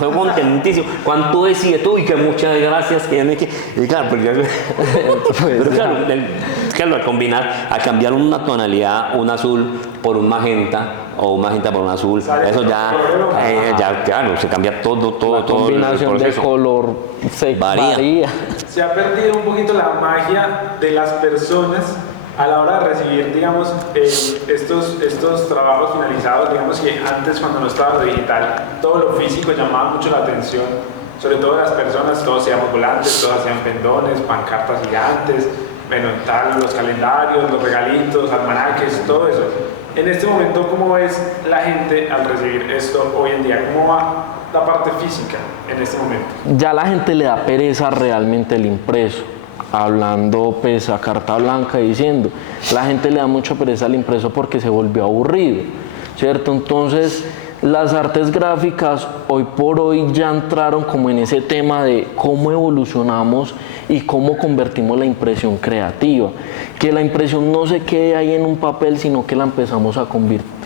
¿Cuánto decía tú? Y que muchas gracias, que no es que. Y claro, pero claro, al combinar, a cambiar una tonalidad, un azul por un magenta o un magenta por un azul, eso ya claro, se cambia todo la combinación de color se varía. Se ha perdido un poquito la magia de las personas a la hora de recibir, digamos, estos trabajos finalizados, digamos que antes cuando no estaba lo digital, todo lo físico llamaba mucho la atención, sobre todo de las personas, todos hacíamos volantes, todos hacían pendones, pancartas gigantes, bueno, los calendarios, los regalitos, almanaques, todo eso. En este momento, ¿cómo ves la gente al recibir esto hoy en día? ¿Cómo va la parte física en este momento? Ya la gente le da pereza realmente el impreso. Hablando pues a carta blanca diciendo, la gente le da mucha pereza al impreso porque se volvió aburrido, ¿cierto? Entonces las artes gráficas hoy por hoy ya entraron como en ese tema de cómo evolucionamos y cómo convertimos la impresión creativa, que la impresión no se quede ahí en un papel, sino que la empezamos a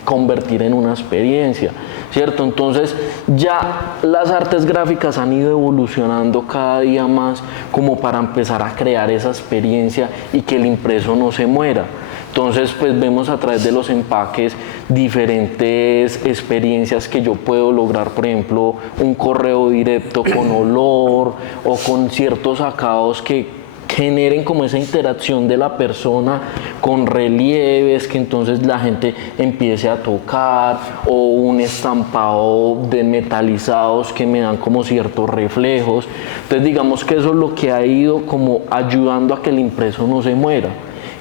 convertir en una experiencia, ¿cierto? Entonces ya las artes gráficas han ido evolucionando cada día más como para empezar a crear esa experiencia y que el impreso no se muera. Entonces pues vemos a través de los empaques diferentes experiencias que yo puedo lograr, por ejemplo, un correo directo con olor o con ciertos acabados que generen como esa interacción de la persona con relieves, que entonces la gente empiece a tocar, o un estampado de metalizados que me dan como ciertos reflejos. Entonces digamos que eso es lo que ha ido como ayudando a que el impreso no se muera.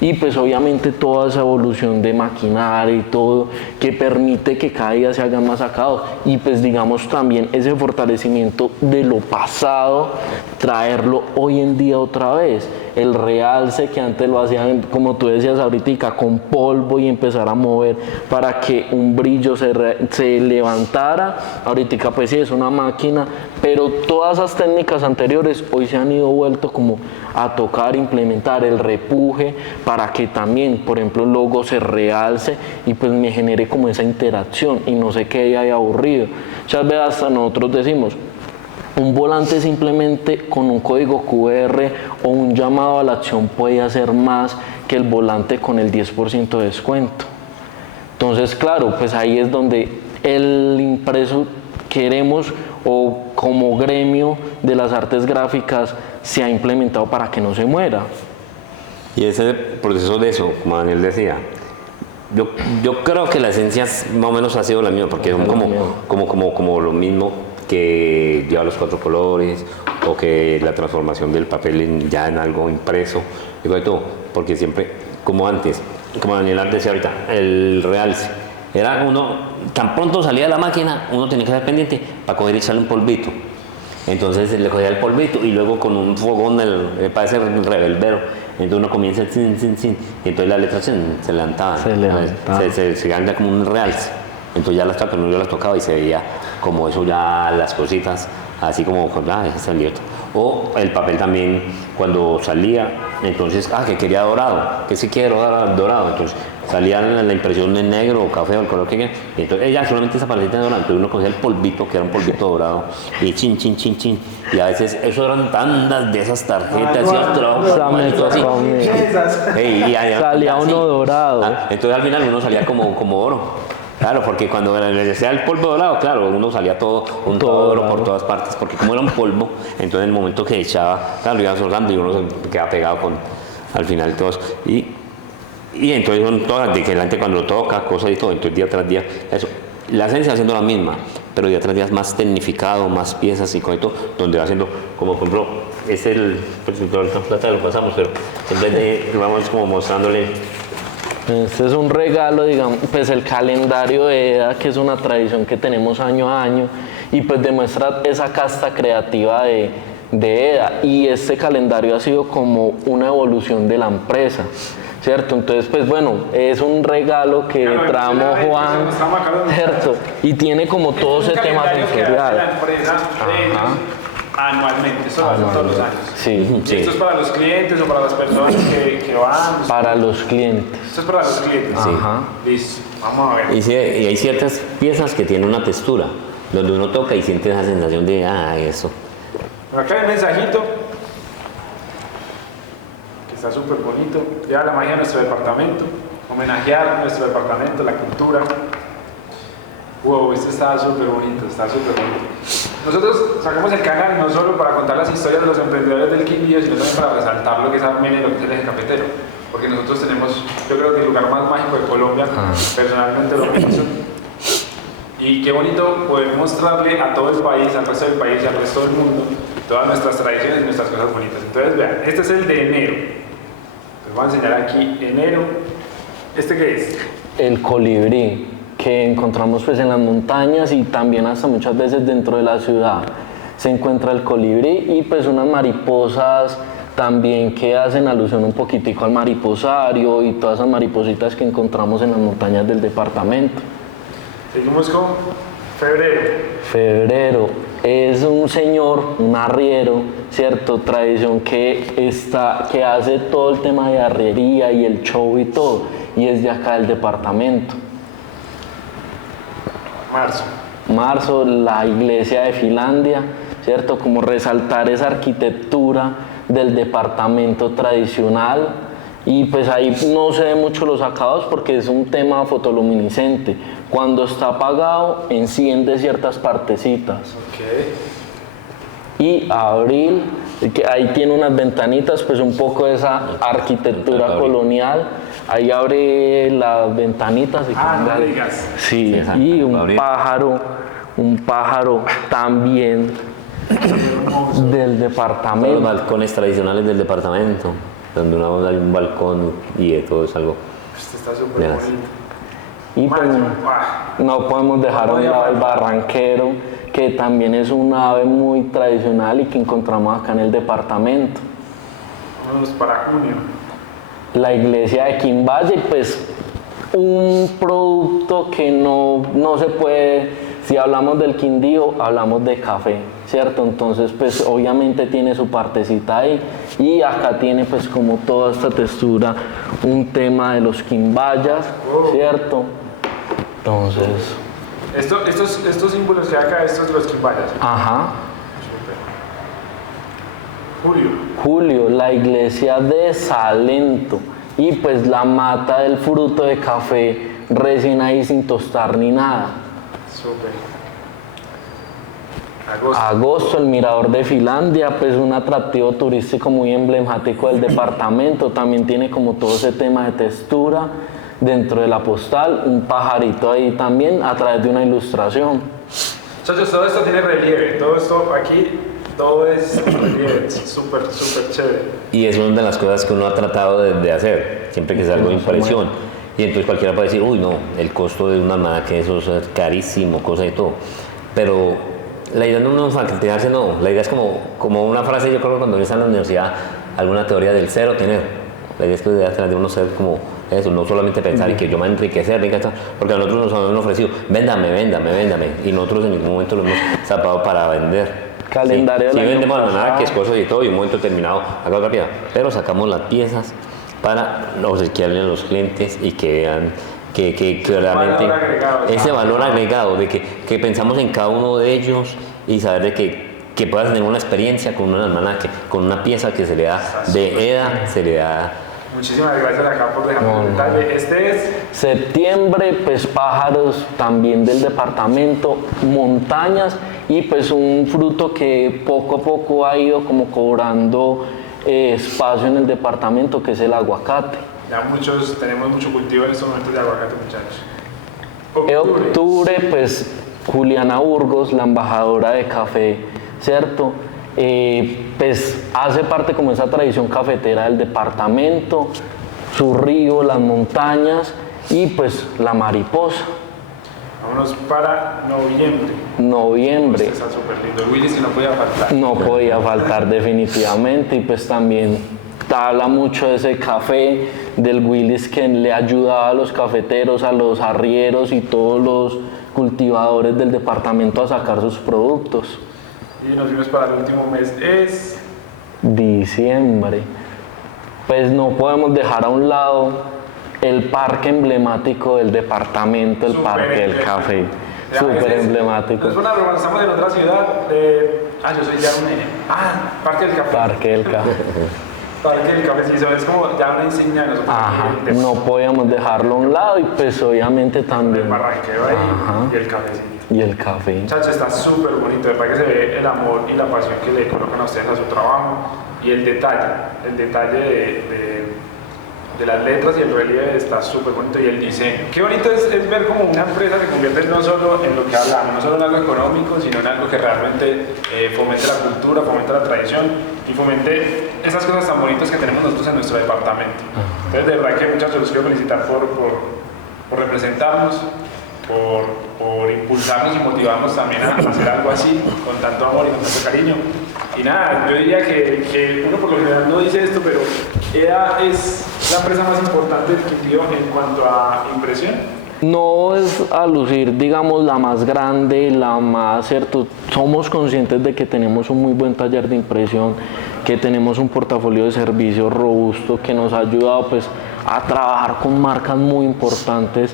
Y pues obviamente toda esa evolución de maquinaria y todo que permite que cada día se hagan más sacados, y pues digamos también ese fortalecimiento de lo pasado, traerlo hoy en día otra vez, el realce que antes lo hacían, como tú decías ahorita, con polvo y empezar a mover para que un brillo se levantara. Ahorita pues sí es una máquina, pero todas esas técnicas anteriores hoy se han ido vuelto como a tocar, implementar el repuje para que también, por ejemplo, el logo se realce y pues me genere como esa interacción y no se quede ahí aburrido. Muchas veces hasta nosotros decimos, un volante simplemente con un código QR o un llamado a la acción puede hacer más que el volante con el 10% de descuento. Entonces, claro, pues ahí es donde el impreso queremos, o como gremio de las artes gráficas, se ha implementado para que no se muera. Y ese proceso de eso, como Daniel decía, yo creo que la esencia más o menos ha sido la misma, porque son como lo mismo que lleva los 4 colores, o que la transformación del papel ya en algo impreso, digo de todo, porque siempre, como antes, como Daniel antes decía ahorita, el realce, era uno, tan pronto salía de la máquina, uno tenía que estar pendiente para coger y echarle un polvito. Entonces le cogía el polvito y luego con un fogón, parece un reverbero, entonces uno comienza sin, y entonces las letras se levantaban, se anda como un realce. Entonces ya las tocaba, yo las tocaba y se veía como eso, ya las cositas, así como salió. O el papel también, cuando salía, entonces, que quería dorado, que si quiere dorado, entonces salía la impresión en negro o café o el color que quiera, y entonces ella solamente esa paletita de dorado, entonces uno cogía el polvito, que era un polvito dorado, y chin, y a veces eso eran tantas de esas tarjetas y otro, salía uno dorado. Entonces al final uno salía como oro. Claro, porque cuando le decía el polvo dorado, claro, uno salía todo oro por todas partes, porque como era un polvo, entonces en el momento que echaba, claro, lo iban soltando y uno se quedaba pegado al final todos. Y entonces son todas, de que la gente cuando lo toca, cosas y todo, entonces día tras día, eso. La esencia siendo la misma, pero día tras día más tecnificado, más piezas y con todo, donde va haciendo, como por ejemplo, es el, pues ahorita en plata lo pasamos, pero siempre vamos como mostrándole. Este es un regalo, digamos, pues el calendario de EDA, que es una tradición que tenemos año a año, y pues demuestra esa casta creativa de EDA, y este calendario ha sido como una evolución de la empresa, ¿cierto? Entonces, pues bueno, es un regalo que trajo Juan, ¿cierto? Y tiene como todo ese tema sensorial. Anualmente, eso lo hacen todos los años. Sí. ¿Esto es para los clientes o para las personas que van? Para los clientes. Esto es para los clientes. Sí. Listo, vamos a ver. Y hay ciertas piezas que tienen una textura, donde uno toca y siente esa sensación de, eso. Acá hay un mensajito que está súper bonito. Ya la magia de nuestro departamento. Homenajear nuestro departamento, la cultura. Wow, este está súper bonito, Nosotros sacamos el canal no solo para contar las historias de los emprendedores del Quindío, sino también para resaltar lo que es Armenia y lo que es el eje cafetero. Porque nosotros tenemos, yo creo que el lugar más mágico de Colombia, personalmente lo pienso. Y qué bonito poder mostrarle a todo el país, al resto del país y al resto del mundo todas nuestras tradiciones y nuestras cosas bonitas. Entonces vean, este es el de enero. Les voy a enseñar aquí enero. ¿Este qué es? El colibrí, que encontramos pues en las montañas y también hasta muchas veces dentro de la ciudad se encuentra el colibrí y pues unas mariposas también que hacen alusión un poquitico al mariposario y todas esas maripositas que encontramos en las montañas del departamento. Seguimos con febrero. Febrero es un señor, un arriero, ¿cierto? Tradición que hace todo el tema de arriería y el show y todo, y es de acá del departamento. Marzo. Marzo, la iglesia de Finlandia, ¿cierto? Como resaltar esa arquitectura del departamento tradicional. Y pues ahí no se ven mucho los acabados porque es un tema fotoluminiscente. Cuando está apagado, enciende ciertas partecitas. Okay. Y abril, que ahí tiene unas ventanitas, pues un poco de esa arquitectura colonial. Ahí abre las ventanitas. No digas. Sí, y un pájaro también del departamento. Los balcones tradicionales del departamento, donde hay un balcón y de todo es algo. Este está súper bonito. Y pues, no podemos dejar a un lado el barranquero, que también es un ave muy tradicional y que encontramos acá en el departamento. Vámonos para junio. La iglesia de Quimbaye, pues un producto que no se puede, si hablamos del Quindío, hablamos de café, ¿cierto? Entonces, pues obviamente tiene su partecita ahí y acá tiene pues como toda esta textura, un tema de los quimbayas, ¿cierto? Entonces... Estos símbolos que hay acá, estos los quimbayas. Ajá. Julio. Julio, la iglesia de Salento y pues la mata del fruto de café recién ahí sin tostar ni nada. Súper. Agosto, el mirador de Finlandia, pues un atractivo turístico muy emblemático del departamento, también tiene como todo ese tema de textura dentro de la postal, un pajarito ahí también a través de una ilustración. Muchachos, todo esto tiene relieve, todo esto aquí, todo es relieve, súper chévere. Y es una de las cosas que uno ha tratado de hacer, siempre que es algo de impresión. Y entonces cualquiera puede decir, uy no, el costo de una almanaque eso es carísimo, cosa y todo. Pero la idea no es facultarse, no. La idea es como una frase, yo creo que cuando uno está en la universidad, alguna teoría del ser o tener. La idea es que de uno ser como eso, no solamente pensar y que yo me enriquecer, porque a nosotros nos han ofrecido, véndame, y nosotros en ningún momento lo hemos zapado para vender. Calendario sí, del año vendemos pasado. almanaques, cosas y todo, y un momento determinado, acá rápida, pero sacamos las piezas para obsequiarle a los clientes y que vean que realmente ese valor agregado de que pensamos en cada uno de ellos y saber de que puedas tener una experiencia con un almanaque, con una pieza que se le da de EDA, se le da. Muchísimas gracias acá por dejarme un detalle. Este es septiembre, pues pájaros también del departamento, montañas y pues un fruto que poco a poco ha ido como cobrando espacio en el departamento, que es el aguacate. Ya tenemos mucho cultivo en estos momentos de aguacate, muchachos. Octubre, pues Juliana Burgos, la embajadora de café, ¿cierto? Pues hace parte como esa tradición cafetera del departamento, su río, las montañas y pues la mariposa. Vámonos para Noviembre. Este está súper lindo. Willis, que no podía faltar. No podía faltar definitivamente y pues también habla mucho de ese café del Willis que le ayudaba a los cafeteros, a los arrieros y todos los cultivadores del departamento a sacar sus productos. Y nos fuimos para el último mes, es diciembre. Pues no podemos dejar a un lado el parque emblemático del departamento, el Parque del Café. Súper emblemático. No es una broma, estamos en otra ciudad. Yo soy ya un nene. Parque del Café. Parque del Café. Parque del Café, sí, es como ya una insignia de nosotros. No podíamos dejarlo a un lado y pues obviamente también. El barranquero ahí y el cafecito. Y el café. Muchachos, está súper bonito, de verdad que se ve el amor y la pasión que le colocan a ustedes a su trabajo y el detalle de las letras y el relieve está súper bonito y el diseño. Qué bonito es ver como una empresa se convierte no solo en lo que hablamos, no solo en algo económico, sino en algo que realmente fomente la cultura, fomente la tradición y fomente esas cosas tan bonitas que tenemos nosotros en nuestro departamento. Entonces, de verdad que muchachos, los quiero felicitar por representarnos, por impulsarnos y motivarnos también a hacer algo así, con tanto amor y con tanto cariño. Y nada, yo diría que uno por lo general no dice esto, pero EDA es la empresa más importante del Quindío en cuanto a impresión. No es a lucir, digamos, la más grande, la más, ¿cierto? Somos conscientes de que tenemos un muy buen taller de impresión, que tenemos un portafolio de servicios robusto que nos ha ayudado pues a trabajar con marcas muy importantes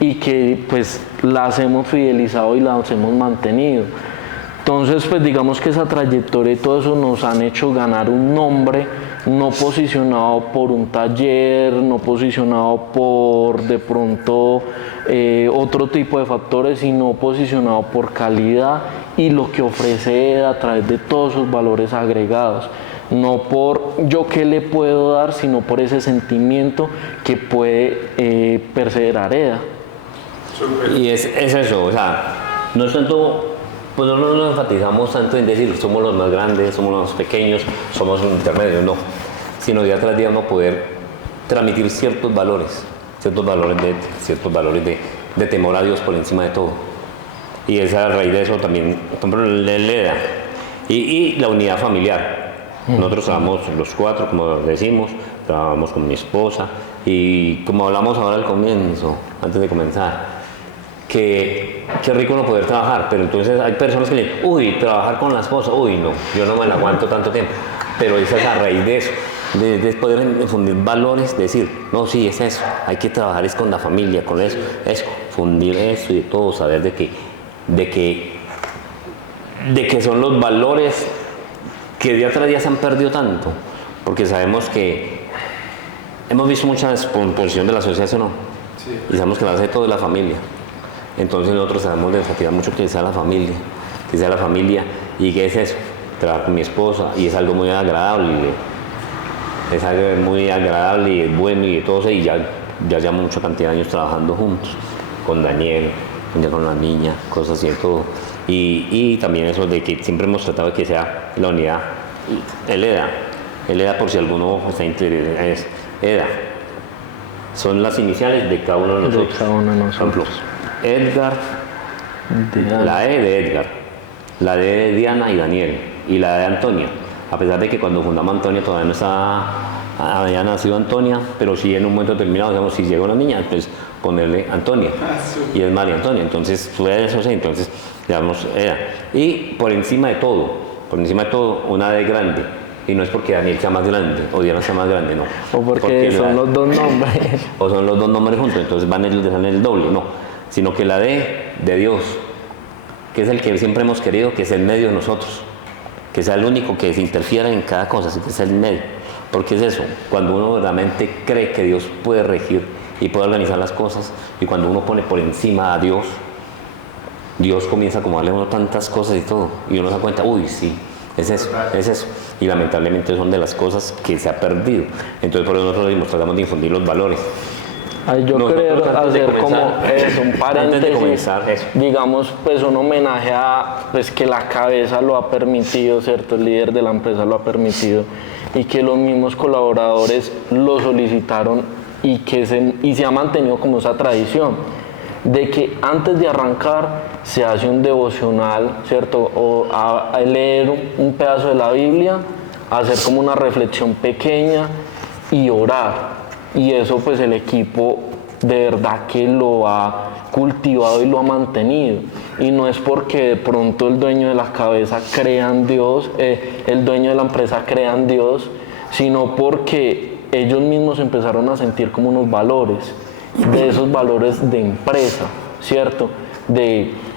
y que pues las hemos fidelizado y las hemos mantenido. Entonces pues digamos que esa trayectoria y todo eso nos han hecho ganar un nombre, no posicionado por un taller, no posicionado por de pronto otro tipo de factores, sino posicionado por calidad y lo que ofrece a través de todos sus valores agregados. No por yo qué le puedo dar, sino por ese sentimiento que puede perseverar EDA. Y es eso, o sea, no es tanto, pues no nos enfatizamos tanto en decir somos los más grandes, somos los más pequeños, somos los intermedios, no, sino día tras día uno poder transmitir ciertos valores de temor a Dios por encima de todo. Y esa a raíz de eso también, por ejemplo, el EDA y la unidad familiar. Nosotros trabajamos los cuatro, como decimos, trabajamos con mi esposa y como hablamos ahora al comienzo, antes de comenzar, que qué rico no poder trabajar, pero entonces hay personas que dicen, uy, trabajar con la esposa, uy, no, yo no me la aguanto tanto tiempo, pero esa es a raíz de eso, de poder infundir valores, decir, no, sí, es eso, hay que trabajar es con la familia, con eso, fundir eso y de todo, saber de que son los valores que día tras día se han perdido tanto, porque sabemos que hemos visto mucha descomposición de la sociedad, ¿eso no? Sí. Y sabemos que la hace todo de la familia. Entonces nosotros sabemos de enfatizar mucho que sea la familia, y que es eso, trabajar con mi esposa, y es algo muy agradable, y es bueno y de todo eso, y ya llevamos mucha cantidad de años trabajando juntos, con Daniel, con la niña, cosas así y todo. Y también eso de que siempre hemos tratado de que sea la unidad, el EDA por si alguno está interesado, es EDA. Son las iniciales de cada uno de nosotros. Por ejemplo, Edgar, la E de Edgar, la D de Diana y Daniel, y la de Antonia. A pesar de que cuando fundamos Antonia todavía no había nacido Antonia, pero sí en un momento determinado, digamos, si llegó una niña, pues ponerle Antonia, y es María Antonia. Entonces fue eso, sí, entonces digamos EDA. Y por encima de todo, una D grande. Y no es porque Daniel sea más grande o Diana sea más grande, no. O porque son los dos nombres. O son los dos nombres juntos, entonces van el doble, no. Sino que la D de Dios, que es el que siempre hemos querido, que es el medio de nosotros, que sea el único que se interfiera en cada cosa, así que es el medio. Porque es eso, cuando uno realmente cree que Dios puede regir y puede organizar las cosas, y cuando uno pone por encima a Dios, Dios comienza como a darle a uno tantas cosas y todo, y uno se da cuenta, uy, sí, es eso. Y lamentablemente son de las cosas que se ha perdido. Entonces por eso nosotros tratamos de infundir los valores. Yo creo hacer como un paréntesis, digamos, pues un homenaje a pues, que la cabeza lo ha permitido, ¿cierto? El líder de la empresa lo ha permitido y que los mismos colaboradores lo solicitaron y se ha mantenido como esa tradición de que antes de arrancar se hace un devocional, ¿cierto? O a leer un pedazo de la Biblia, hacer como una reflexión pequeña y orar. Y eso pues el equipo de verdad que lo ha cultivado y lo ha mantenido. Y no es porque de pronto el dueño de la cabeza crea en Dios, el dueño de la empresa crea en Dios, sino porque ellos mismos empezaron a sentir como unos valores, de esos valores de empresa, ¿cierto?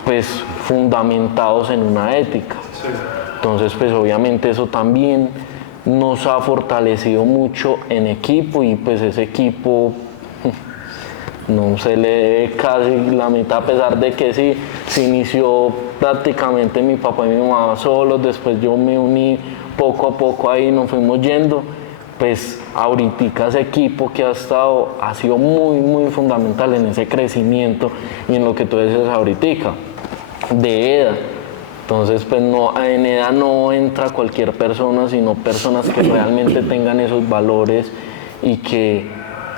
Pues fundamentados en una ética. Entonces pues obviamente eso también nos ha fortalecido mucho en equipo y pues ese equipo no se le debe casi la mitad, a pesar de que sí, se inició prácticamente mi papá y mi mamá solos, después yo me uní poco a poco ahí, nos fuimos yendo, pues ahorita ese equipo que ha sido muy fundamental en ese crecimiento y en lo que tú dices ahorita, de EDA. Entonces, pues en EDA no entra cualquier persona, sino personas que realmente tengan esos valores y que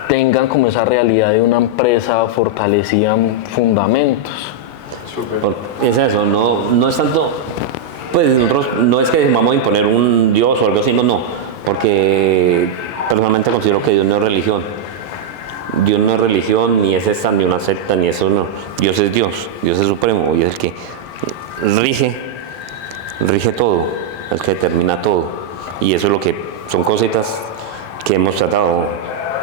tengan como esa realidad de una empresa fortalecida en fundamentos. Súper. Es eso, no es tanto, pues nosotros no es que vamos a imponer un Dios o algo así, no, porque personalmente considero que Dios no es religión. Dios no es religión, ni es esta, ni una secta, ni eso, no. Dios es Dios es supremo, y es el que rige todo, el que determina todo. Y eso es lo que son cositas que hemos tratado.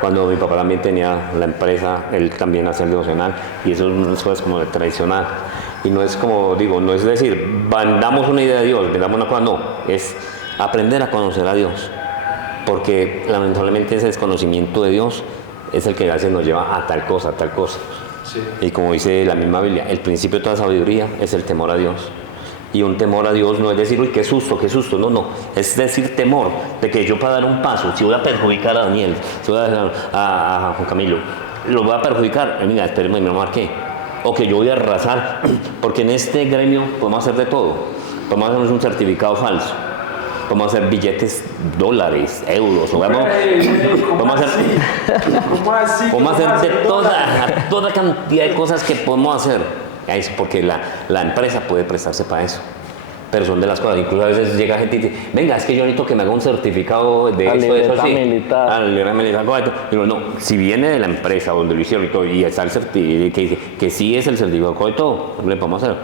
Cuando mi papá también tenía la empresa, él también hacía el devocional, y eso es unas cosas como de tradicional. Y no es como digo, no es decir, vendamos una idea de Dios, vendamos una cosa, no, es aprender a conocer a Dios. Porque lamentablemente ese desconocimiento de Dios es el que a veces nos lleva a tal cosa, a tal cosa. Sí. Y como dice la misma Biblia, el principio de toda sabiduría es el temor a Dios. Y un temor a Dios no es decir, uy, qué susto, no. Es decir, temor de que yo para dar un paso, si voy a perjudicar a Daniel, si voy a dejar a Juan Camilo, lo voy a perjudicar, mira, espérame, me marqué. O que yo voy a arrasar, porque en este gremio podemos hacer de todo. Podemos hacer un certificado falso. Podemos hacer billetes, dólares, euros, podemos hacer de toda cantidad de cosas que podemos hacer. Es porque la empresa puede prestarse para eso. Pero son de las cosas, incluso a veces llega gente y dice, venga, es que yo necesito que me haga un certificado de esto, de eso, así. Militar. Libreta militar. Digo, no, si viene de la empresa donde lo hicieron y todo, y está el certificado que dice que sí es el certificado de todo, le podemos hacer.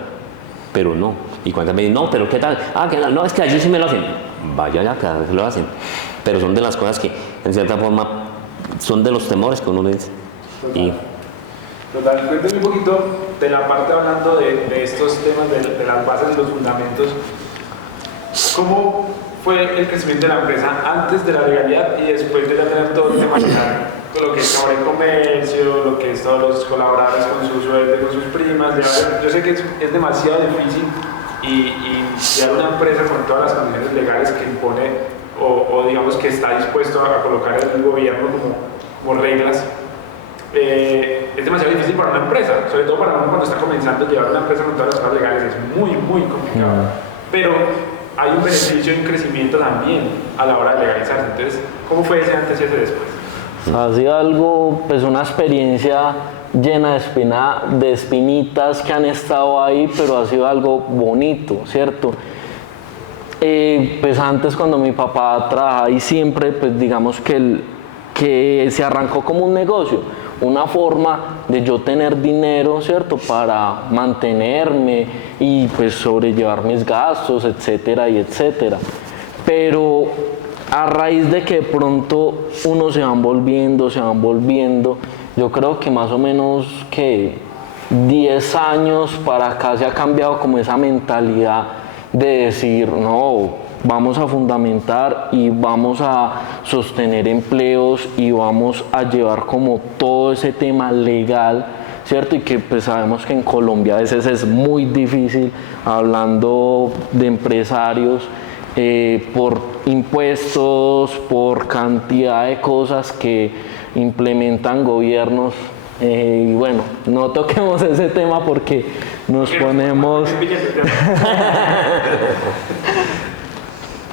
Pero no. Y cuando me dicen, no, pero ¿qué tal? Que no, es que allí sí me lo hacen. Vaya allá, cada vez lo hacen. Pero son de las cosas que, en cierta forma, son de los temores que uno dice. Total, cuéntame un poquito de la parte hablando de estos temas, de las bases, de los fundamentos. ¿Cómo fue el crecimiento de la empresa antes de la legalidad y después de ya tener todo el tema legal? Con lo que es ahora el comercio, lo que es todos los colaboradores con su suerte, con sus primas. Yo sé que es demasiado difícil y crear una empresa con todas las condiciones legales que impone o digamos que está dispuesto a colocar el gobierno como reglas. Es demasiado difícil para una empresa, sobre todo para uno cuando está comenzando a llevar una empresa con todas las cosas legales, es muy complicado. Pero hay un beneficio y un crecimiento también a la hora de legalizarse. Entonces, ¿cómo fue ese antes y ese después? Ha sido algo, pues una experiencia llena de espinitas que han estado ahí, pero ha sido algo bonito, ¿cierto? Pues antes cuando mi papá trabajaba y siempre, pues digamos que se arrancó como un negocio, una forma de yo tener dinero, ¿cierto? Para mantenerme y pues sobrellevar mis gastos, etcétera y etcétera. Pero a raíz de que de pronto uno se van volviendo, yo creo que más o menos que 10 años para acá se ha cambiado como esa mentalidad de decir, no, vamos a fundamentar y vamos a sostener empleos y vamos a llevar como todo ese tema legal, ¿cierto? Y que pues sabemos que en Colombia a veces es muy difícil, hablando de empresarios, por impuestos, por cantidad de cosas que implementan gobiernos. Y bueno, no toquemos ese tema porque nos ponemos...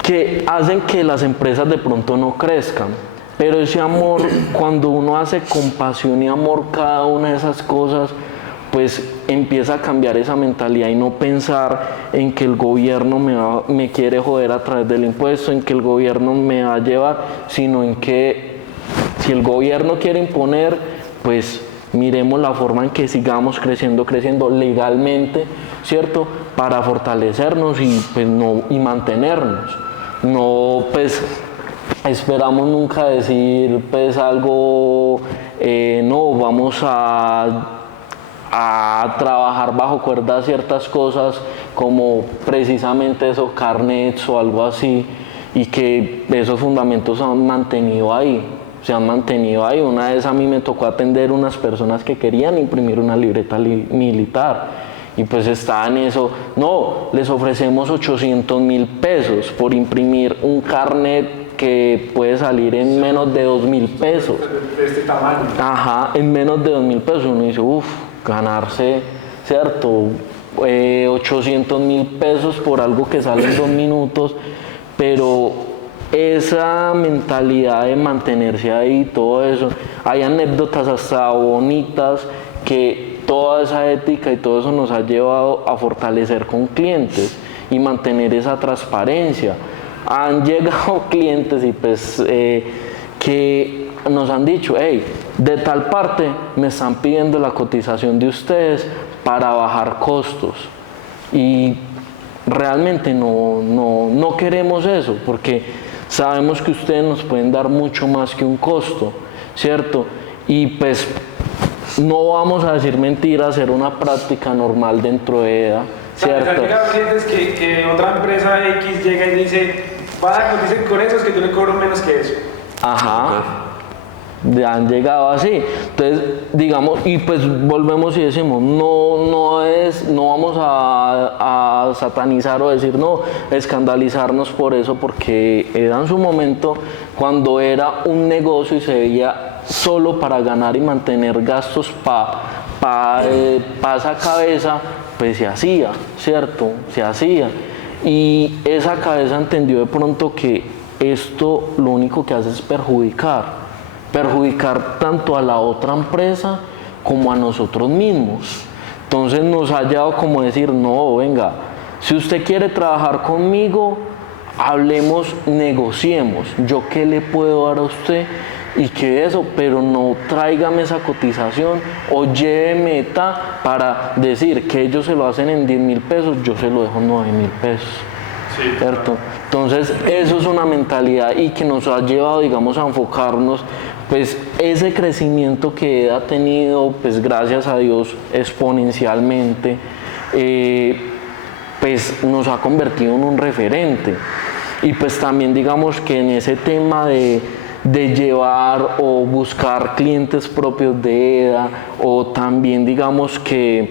que hacen que las empresas de pronto no crezcan. Pero ese amor, cuando uno hace con pasión y amor cada una de esas cosas, pues empieza a cambiar esa mentalidad y no pensar en que el gobierno me quiere joder a través del impuesto, en que el gobierno me va a llevar, sino en que si el gobierno quiere imponer, pues miremos la forma en que sigamos creciendo legalmente, ¿cierto? Para fortalecernos y, pues, y mantenernos. No, pues, esperamos nunca decir, pues, algo, no, vamos a trabajar bajo cuerda ciertas cosas como precisamente esos carnets o algo así, y que esos fundamentos se han mantenido ahí, se han mantenido ahí. Una vez a mí me tocó atender unas personas que querían imprimir una libreta militar y pues estaba en eso. No, les ofrecemos 800.000 pesos por imprimir un carnet que puede salir en menos de 2.000 pesos. De este tamaño. Ajá, en menos de 2.000 pesos. Uno dice, ganarse, ¿cierto? 800.000 pesos por algo que sale en 2 minutos, pero esa mentalidad de mantenerse ahí, todo eso, hay anécdotas hasta bonitas que toda esa ética y todo eso nos ha llevado a fortalecer con clientes y mantener esa transparencia. Han llegado clientes y pues que nos han dicho, hey, de tal parte me están pidiendo la cotización de ustedes para bajar costos, y realmente no queremos eso, porque sabemos que ustedes nos pueden dar mucho más que un costo, ¿cierto? Y pues no vamos a decir mentiras, hacer una práctica normal dentro de EDA, ¿cierto? Han llegado clientes que otra empresa X llega y dice, para coticen con eso, es que yo le cobro menos que eso. Ajá. Han llegado así. Entonces, digamos, y pues volvemos y decimos, no vamos a satanizar o decir, no, escandalizarnos por eso, porque era en su momento cuando era un negocio y se veía solo para ganar y mantener gastos para esa cabeza, pues se hacía, ¿cierto? Se hacía. Y esa cabeza entendió de pronto que esto lo único que hace es perjudicar tanto a la otra empresa como a nosotros mismos. Entonces nos ha llevado como decir, no, venga, si usted quiere trabajar conmigo, hablemos, negociemos, yo qué le puedo dar a usted y que eso, pero no tráigame esa cotización o lléveme para decir que ellos se lo hacen en 10.000 pesos, yo se lo dejo en 9.000 pesos. Sí, ¿cierto? Entonces eso es una mentalidad y que nos ha llevado, digamos, a enfocarnos, pues ese crecimiento que ha tenido, pues gracias a Dios, exponencialmente, pues nos ha convertido en un referente. Y pues también digamos que en ese tema de llevar o buscar clientes propios de EDA, o también digamos que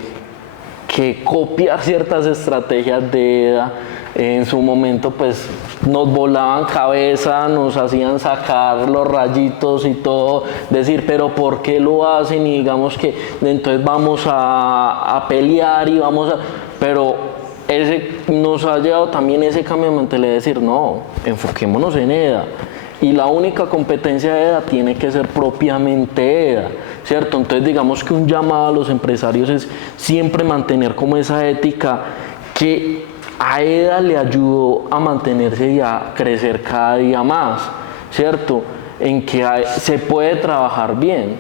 copiar ciertas estrategias de EDA, en su momento pues nos volaban cabeza, nos hacían sacar los rayitos y todo, decir, pero ¿por qué lo hacen? Y digamos que entonces vamos a pelear y pero nos ha llevado también ese cambio de mentalidad de decir, no, enfoquémonos en EDA. Y la única competencia de EDA tiene que ser propiamente EDA, ¿cierto? Entonces digamos que un llamado a los empresarios es siempre mantener como esa ética que a EDA le ayudó a mantenerse y a crecer cada día más, ¿cierto? En que se puede trabajar bien,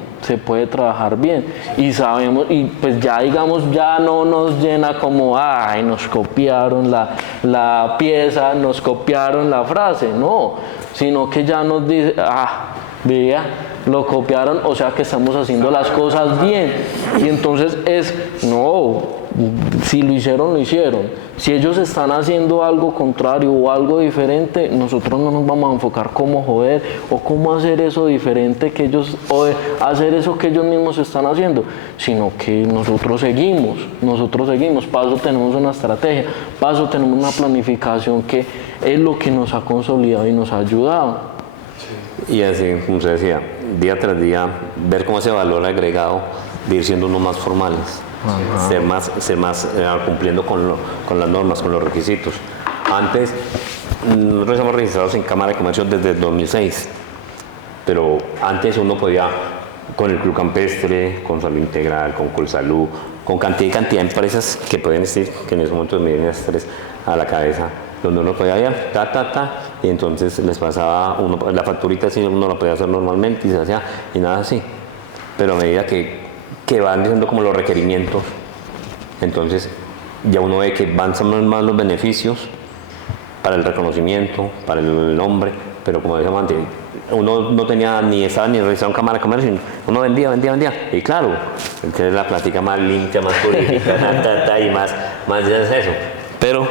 y sabemos, y pues ya digamos, ya no nos llena como, ay, nos copiaron la pieza, nos copiaron la frase, no, sino que ya nos dice, vea, lo copiaron, o sea que estamos haciendo las cosas bien, y entonces si lo hicieron. Si ellos están haciendo algo contrario o algo diferente, nosotros no nos vamos a enfocar cómo joder o cómo hacer eso diferente que ellos, o hacer eso que ellos mismos están haciendo, sino que nosotros seguimos, para eso tenemos una estrategia, para eso tenemos una planificación que es lo que nos ha consolidado y nos ha ayudado. Y así, como se decía, día tras día, ver cómo ese valor agregado de ir siendo unos más formales. Ser más cumpliendo con las normas, con los requisitos. Antes, nosotros estamos registrados en Cámara de Comercio desde el 2006, pero antes uno podía, con el Club Campestre, con Salud Integral, con Colsalud, con cantidad de empresas que pueden decir que en ese momento me vienen las tres a la cabeza, donde uno podía ir, y entonces les pasaba la facturita, así uno la podía hacer normalmente y se hacía, y nada así. Pero a medida que van diciendo como los requerimientos, entonces ya uno ve que van más los beneficios para el reconocimiento, para el nombre, pero como decíamos antes, uno no tenía estaba ni registrado en Cámara de Comercio, uno vendía, y claro, entonces la plática más limpia, más purita, y más ya es eso, pero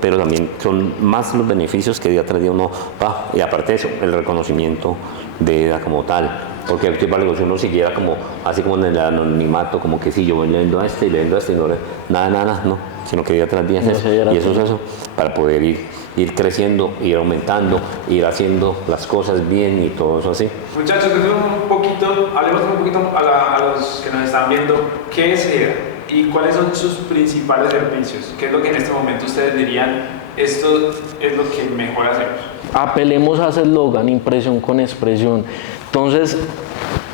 pero también son más los beneficios que día tras día uno va, y aparte de eso, el reconocimiento de EDA como tal, porque el tipo de negocio uno siguiera como, así como en el anonimato, como que si yo le vendo a este y le vendo a este, y no, nada, no, sino que día tras día es eso, y eso es eso, para poder ir creciendo, ir aumentando, ir haciendo las cosas bien y todo eso así. Muchachos, hablemos un poquito a los que nos están viendo, ¿qué es EDA? ¿Y cuáles son sus principales servicios? ¿Qué es lo que en este momento ustedes dirían, esto es lo que mejor hacemos? Apelemos a ese eslogan, impresión con expresión. Entonces,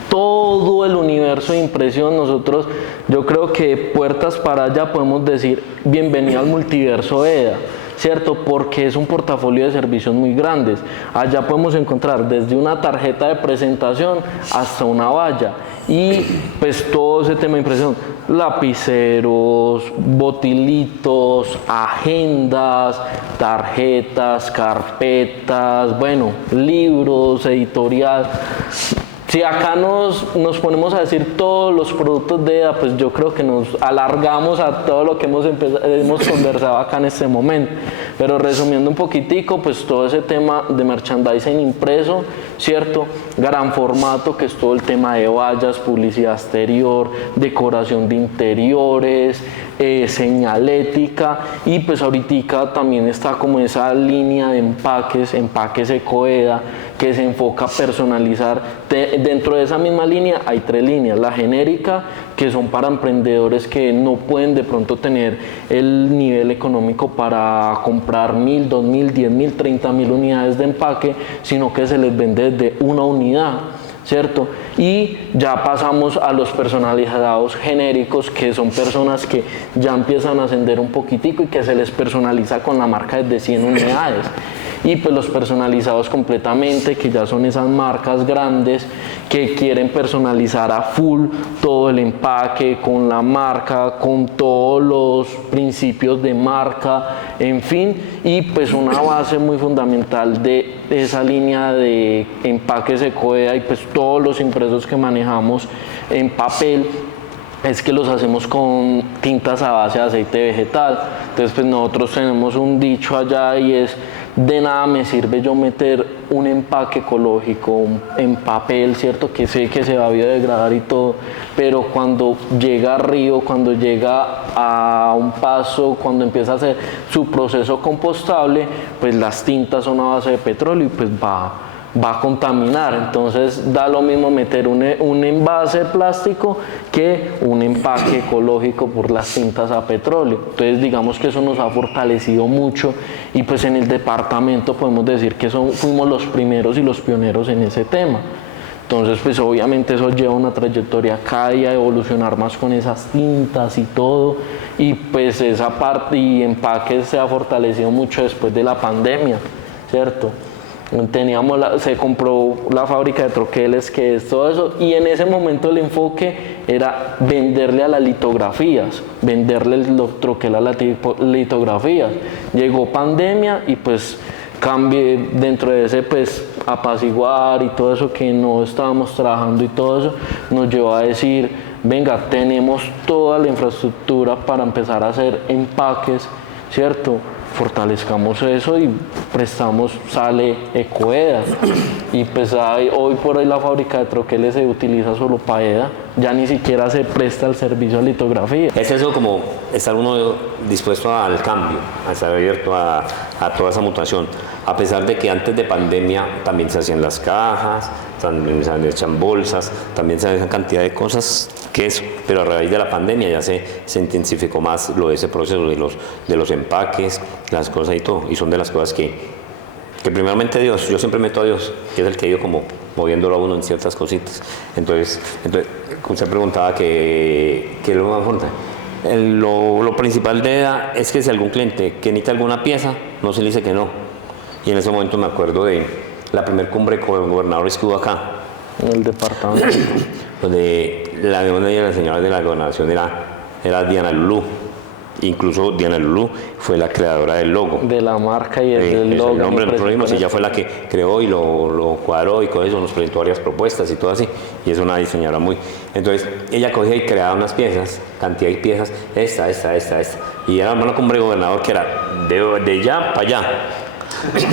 todo el universo de impresión, nosotros, yo creo que puertas para allá podemos decir, bienvenido al multiverso EDA. ¿Cierto? Porque es un portafolio de servicios muy grandes. Allá podemos encontrar desde una tarjeta de presentación hasta una valla y pues todo ese tema de impresión, lapiceros, botilitos, agendas, tarjetas, carpetas, bueno, libros, editorial. Si acá nos ponemos a decir todos los productos de EDA, pues yo creo que nos alargamos a todo lo que hemos conversado acá en este momento. Pero resumiendo un poquitico, pues todo ese tema de merchandising impreso, ¿cierto? Gran formato, que es todo el tema de vallas, publicidad exterior, decoración de interiores, señalética, y pues ahorita también está como esa línea de empaques Ecoeda, que se enfoca a personalizar. Dentro de esa misma línea hay 3 líneas: la genérica, que son para emprendedores que no pueden de pronto tener el nivel económico para comprar 1.000, 2.000, 10.000, 30.000 unidades de empaque, sino que se les vende desde una unidad, ¿cierto? Y ya pasamos a los personalizados genéricos, que son personas que ya empiezan a ascender un poquitico y que se les personaliza con la marca desde 100 unidades. Y pues los personalizados completamente, que ya son esas marcas grandes que quieren personalizar a full todo el empaque, con la marca, con todos los principios de marca, en fin, y pues una base muy fundamental de esa línea de empaques Ecoeda y pues todos los impresos que manejamos en papel es que los hacemos con tintas a base de aceite vegetal. Entonces pues nosotros tenemos un dicho allá y es: de nada me sirve yo meter un empaque ecológico en papel, ¿cierto? Que sé que se va a biodegradar y todo, pero cuando llega a río, cuando llega a un paso, cuando empieza a hacer su proceso compostable, pues las tintas son a base de petróleo y pues va a contaminar. Entonces da lo mismo meter un envase de plástico que un empaque ecológico por las tintas a petróleo. Entonces digamos que eso nos ha fortalecido mucho y pues en el departamento podemos decir que fuimos los primeros y los pioneros en ese tema. Entonces pues obviamente eso lleva una trayectoria cada día, evolucionar más con esas tintas y todo, y pues esa parte y empaque se ha fortalecido mucho después de la pandemia, ¿cierto? Se compró la fábrica de troqueles, que es todo eso, y en ese momento el enfoque era venderle a las litografías, venderle el troquel a las litografías. Llegó pandemia y pues cambié dentro de ese pues apaciguar y todo eso que no estábamos trabajando y todo eso nos llevó a decir: venga, tenemos toda la infraestructura para empezar a hacer empaques, ¿cierto? Fortalezcamos eso y sale Ecoeda. Y pues hoy por hoy la fábrica de troqueles se utiliza solo para EDA, ya ni siquiera se presta el servicio de litografía. Es eso, como estar uno dispuesto al cambio, a estar abierto a toda esa mutación. A pesar de que antes de pandemia también se hacían las cajas, también se echan bolsas, también se hacen cantidad de cosas que eso, pero a raíz de la pandemia ya se intensificó más lo de ese proceso de los empaques, las cosas y todo, y son de las cosas que primeramente Dios, yo siempre meto a Dios, que es el que ha ido como moviéndolo a uno en ciertas cositas. Entonces usted preguntaba que es lo más importante. Lo principal de EDA es que si algún cliente que necesita alguna pieza, no se le dice que no. Y en ese momento me acuerdo de la primera cumbre con gobernadores que hubo acá. En el departamento. Donde una de las señoras de la gobernación era Diana Lulú. Incluso Diana Lulú fue la creadora del logo. De la marca y del logo. El nombre del proyecto, ella fue la que creó y lo cuadró y todo eso, nos presentó varias propuestas y todo así. Y es una diseñadora muy... Entonces, ella cogía y creaba unas piezas, cantidad de piezas, esta. Y era hermano con un gobernador que era de allá para allá.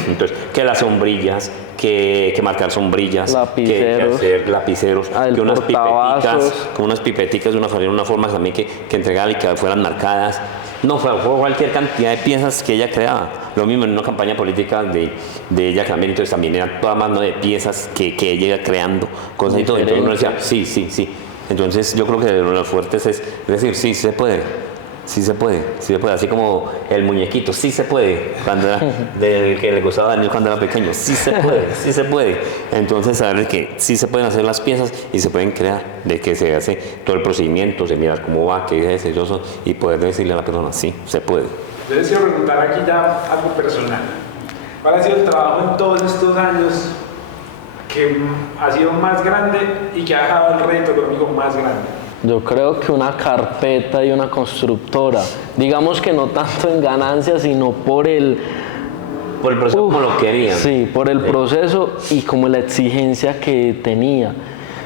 Entonces, que las sombrillas, que marcar sombrillas, lapiceros, que hacer lapiceros, que unas pipeticas de una forma también que entregar y que fueran marcadas. No, fue cualquier cantidad de piezas que ella creaba. Lo mismo en una campaña política de ella también, entonces también era toda mano de piezas que ella iba creando, cosas y todo. Entonces uno decía, sí. Entonces yo creo que uno de los fuertes es decir, sí se puede. Sí se puede, así como el muñequito, sí se puede, cuando era del que le gustaba a Daniel cuando era pequeño, sí se puede. Entonces saber que sí se pueden hacer las piezas y se pueden crear, de que se hace todo el procedimiento, se mira cómo va, qué es eso, y poder decirle a la persona, sí, se puede. Yo les quiero preguntar aquí ya algo personal. ¿Cuál ha sido el trabajo en todos estos años que ha sido más grande y que ha dejado el reto económico más grande? Yo creo que una carpeta y una constructora, digamos que no tanto en ganancias, sino por el proceso como lo querían. Sí, por el proceso y como la exigencia que tenía.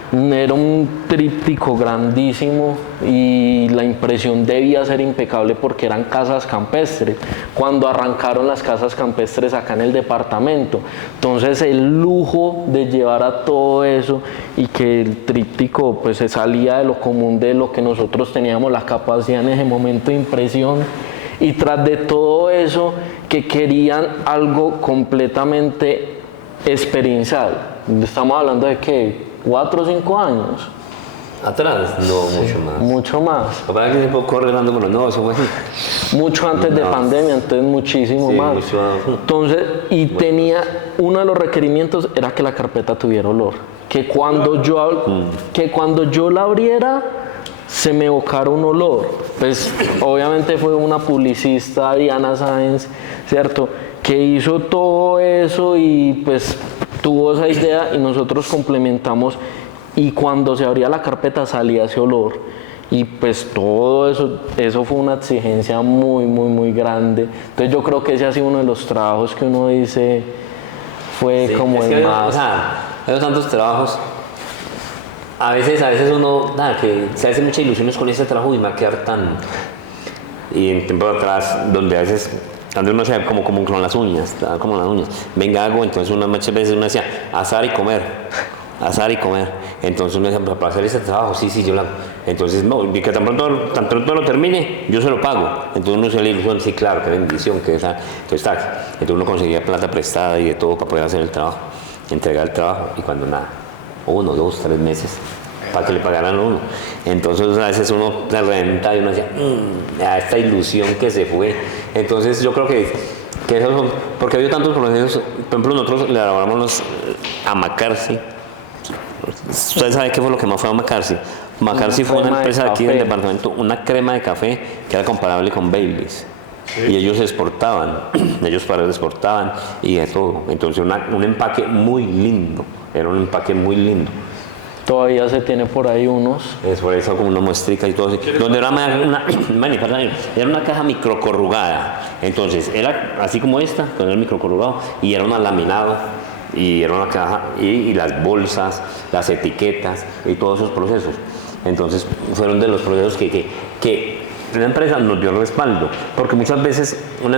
Era un tríptico grandísimo y la impresión debía ser impecable porque eran casas campestres. Cuando arrancaron las casas campestres acá en el departamento, entonces el lujo de llevar a todo eso y que el tríptico pues se salía de lo común, de lo que nosotros teníamos la capacidad en ese momento de impresión, y tras de todo eso que querían algo completamente experiencial. Estamos hablando de que 4 o 5 años. ¿Atrás? No, mucho más. Mucho más. La verdad que se fue correlando con los negocios, pues. Mucho antes de pandemia, entonces muchísimo más. Entonces, y tenía, uno de los requerimientos era que la carpeta tuviera olor. Que cuando yo la abriera, se me evocara un olor. Pues, obviamente fue una publicista, Diana Sáenz, ¿cierto? Que hizo todo eso y pues tuvo esa idea y nosotros complementamos, y cuando se abría la carpeta salía ese olor, y pues todo eso fue una exigencia muy grande. Entonces yo creo que ese ha sido uno de los trabajos que uno dice fue como el más... O sea, hay tantos trabajos, a veces uno, que se hace muchas ilusiones con ese trabajo y me va a quedar tan... Y en tiempo atrás, donde a veces... Cuando uno se como con las uñas, venga hago, entonces muchas veces uno decía, asar y comer. Entonces uno decía, para hacer ese trabajo, sí, yo lo hago. Entonces, no, y que tan pronto lo termine, yo se lo pago. Entonces uno se le ilusión, sí, claro, qué bendición, que esa. Entonces uno conseguía plata prestada y de todo para poder hacer el trabajo, entregar el trabajo, y cuando nada, 1, 2, 3 meses, para que le pagaran a uno. Entonces a veces uno se reventa y uno decía, esta ilusión que se fue. Entonces yo creo que eso son, porque ha habido tantos procesos. Por ejemplo, nosotros le elaboramos a McCarthy. ¿Ustedes saben qué fue lo que más fue a McCarthy? McCarthy fue una empresa de aquí del departamento, una crema de café que era comparable con Baileys. Sí. Y ellos exportaban, y de todo. Entonces un empaque muy lindo, era un empaque muy lindo. Todavía se tiene por ahí unos. Es por eso como una muestrica y todo así. Donde era una caja microcorrugada. Entonces era así como esta, con el microcorrugado, y era un laminado, y era una caja, y las bolsas, las etiquetas y todos esos procesos. Entonces fueron de los procesos que la empresa nos dio respaldo, porque muchas veces el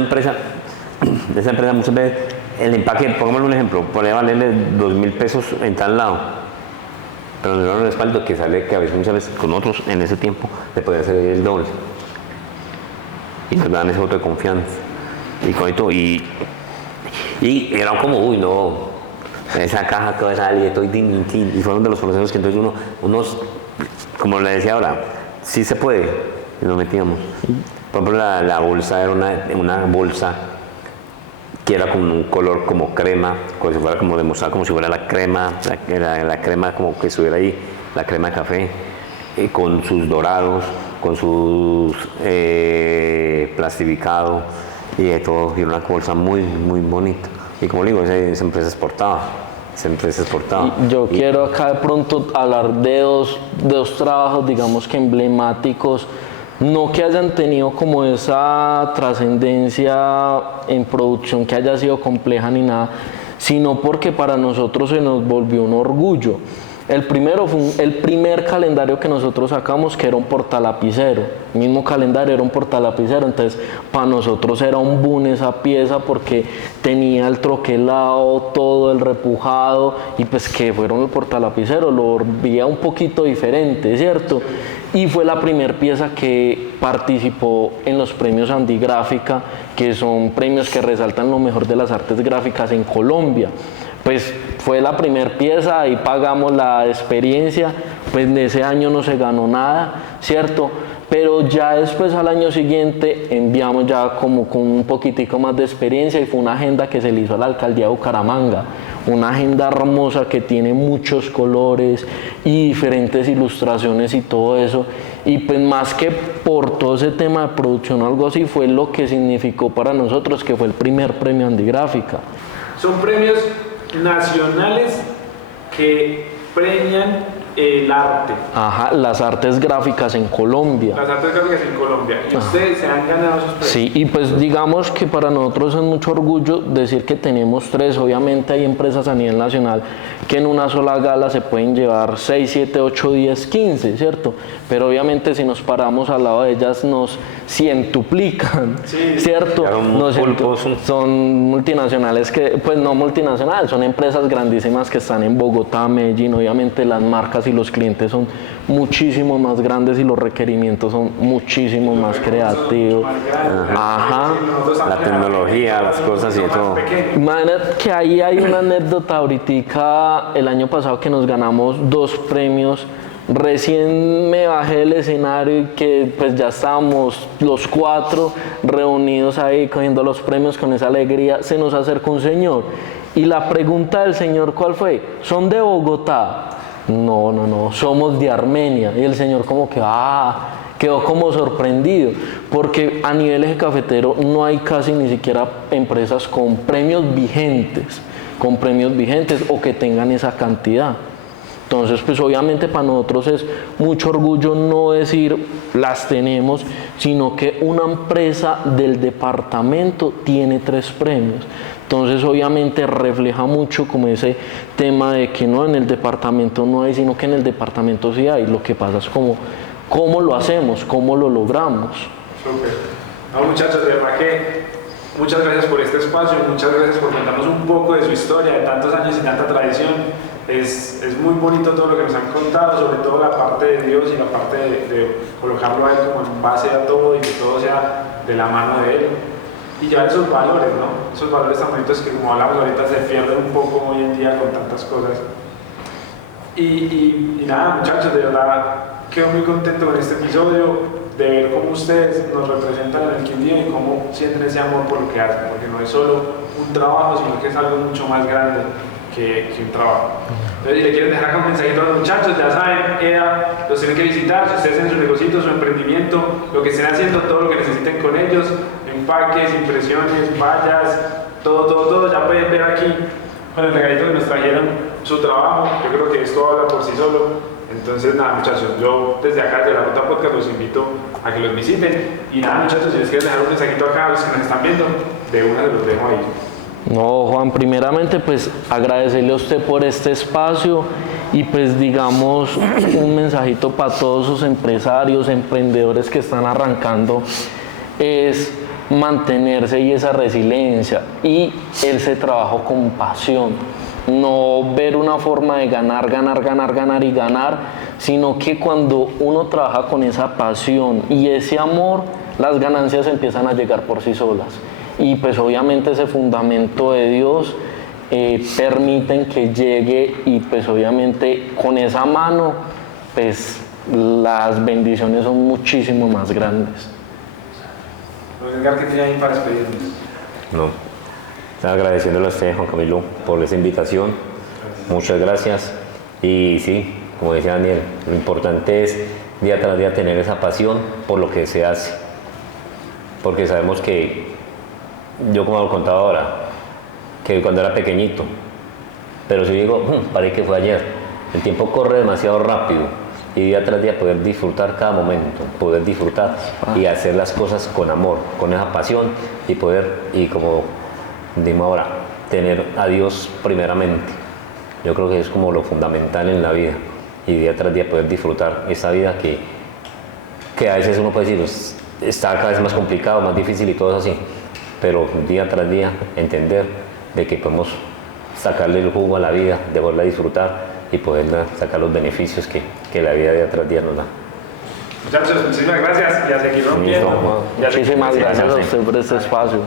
empaque, pongámosle un ejemplo, podría valerle 2.000 pesos en tal lado. Pero nos dieron el respaldo que sale, que a veces muchas veces con otros en ese tiempo le podía hacer el doble. Y nos dan ese voto de confianza. Y con esto, y era como, no, esa caja toda sale y todo, y fueron de los procesos que entonces unos, como le decía ahora, sí se puede, y nos metíamos. Por ejemplo, la bolsa era una bolsa que era con un color como crema, como si fuera como demostrado, como si fuera la crema, la crema como que estuviera ahí, la crema de café, con sus dorados, con sus plastificado y de todo, y una bolsa muy bonita. Y como digo, esa empresa exportaba. Yo quiero acá de pronto hablar de dos trabajos, digamos que emblemáticos No que hayan tenido como esa trascendencia en producción que haya sido compleja ni nada, sino porque para nosotros se nos volvió un orgullo. El primero fue el primer calendario que nosotros sacamos, que era un portalapicero. El mismo calendario era un portalapicero, entonces para nosotros era un boom esa pieza porque tenía el troquelado, todo el repujado, y pues que fueron el portalapicero, lo veía un poquito diferente, ¿cierto? Y fue la primera pieza que participó en los premios Andigráfica, que son premios que resaltan lo mejor de las artes gráficas en Colombia. Pues fue la primera pieza, ahí pagamos la experiencia, pues de ese año no se ganó nada, ¿cierto? Pero ya después al año siguiente enviamos ya como con un poquitico más de experiencia y fue una agenda que se le hizo a la alcaldía de Bucaramanga, una agenda hermosa que tiene muchos colores y diferentes ilustraciones y todo eso. Y pues más que por todo ese tema de producción o algo así, fue lo que significó para nosotros que fue el primer premio Andigráfica. Son premios nacionales que premian el arte. Ajá, las artes gráficas en Colombia. Las artes gráficas en Colombia. Y ustedes se han ganado esos premios. Sí, y pues digamos que para nosotros es mucho orgullo decir que tenemos 3. Obviamente hay empresas a nivel nacional que en una sola gala se pueden llevar 6, 7, 8, 10, 15, ¿cierto? Pero obviamente si nos paramos al lado de ellas nos cientuplican, sí, ¿cierto? Son multinacionales que, pues no multinacionales, son empresas grandísimas que están en Bogotá, Medellín. Obviamente las marcas y los clientes son muchísimo más grandes y los requerimientos son muchísimo más creativos. Ajá. La tecnología, las cosas y todo. Imagínate que ahí hay una anécdota ahorita, el año pasado que nos ganamos 2 premios. Recién me bajé del escenario y que pues ya estábamos los 4 reunidos ahí cogiendo los premios con esa alegría, se nos acercó un señor y la pregunta del señor ¿cuál fue? ¿Son de Bogotá? No, somos de Armenia. Y el señor como que quedó como sorprendido, porque a nivel eje cafetero no hay casi ni siquiera empresas con premios vigentes o que tengan esa cantidad. Entonces, pues obviamente para nosotros es mucho orgullo no decir las tenemos, sino que una empresa del departamento tiene 3 premios. Entonces, obviamente refleja mucho como ese tema de que no en el departamento no hay, sino que en el departamento sí hay. Lo que pasa es cómo lo hacemos, cómo lo logramos. Súper. No, muchachos, de verdad que muchas gracias por este espacio, muchas gracias por contarnos un poco de su historia, de tantos años y tanta tradición. Es muy bonito todo lo que nos han contado, sobre todo la parte de Dios y la parte de colocarlo a Él como en base a todo y que todo sea de la mano de Él. Y llevar esos valores, ¿no? Esos valores tan bonitos que, como hablamos ahorita, se pierden un poco hoy en día con tantas cosas. Y nada, muchachos, de verdad quedo muy contento con este episodio, de ver cómo ustedes nos representan en el Quindío y cómo sienten ese amor por lo que hacen, porque no es solo un trabajo, sino que es algo mucho más grande que un trabajo. Entonces, si le quieren dejar un mensajito a los muchachos, ya saben, EDA los tienen que visitar, si ustedes tienen su negocio, su emprendimiento, lo que estén haciendo, todo lo que necesiten con ellos, empaques, impresiones, vallas, todo, ya pueden ver aquí con el regalito que nos trajeron su trabajo. Yo creo que esto habla por sí solo. Entonces, nada, muchachos, yo desde acá, de la Ruta Podcast, los invito a que los visiten. Y nada, muchachos, si les quieren dejar un mensajito acá a los que nos están viendo, de una se los dejo ahí. No, Juan, primeramente pues agradecerle a usted por este espacio y pues digamos un mensajito para todos esos empresarios, emprendedores que están arrancando es mantenerse y esa resiliencia y ese trabajo con pasión. No ver una forma de ganar, sino que cuando uno trabaja con esa pasión y ese amor, las ganancias empiezan a llegar por sí solas. Y pues obviamente ese fundamento de Dios permiten que llegue y pues obviamente con esa mano pues las bendiciones son muchísimo más grandes. Edgar, ¿qué tiene ahí para despedirnos? No, agradeciéndole a usted, Juan Camilo, por esa invitación. Gracias. Muchas gracias. Y sí, como decía Daniel, lo importante es día tras día tener esa pasión por lo que se hace. Porque sabemos que, yo como lo contaba ahora, que cuando era pequeñito, pero si digo, parece que fue ayer, el tiempo corre demasiado rápido y día tras día poder disfrutar cada momento, poder disfrutar y hacer las cosas con amor, con esa pasión y poder, y como dimos ahora, tener a Dios primeramente. Yo creo que es como lo fundamental en la vida y día tras día poder disfrutar esa vida que a veces uno puede decir, pues, está cada vez más complicado, más difícil y todo eso así, pero día tras día entender de que podemos sacarle el jugo a la vida, de poderla disfrutar y poder sacar los beneficios que la vida día tras día nos da. Muchachos, muchísimas gracias y a seguir rompiendo. Muchísimas gracias a usted por este espacio.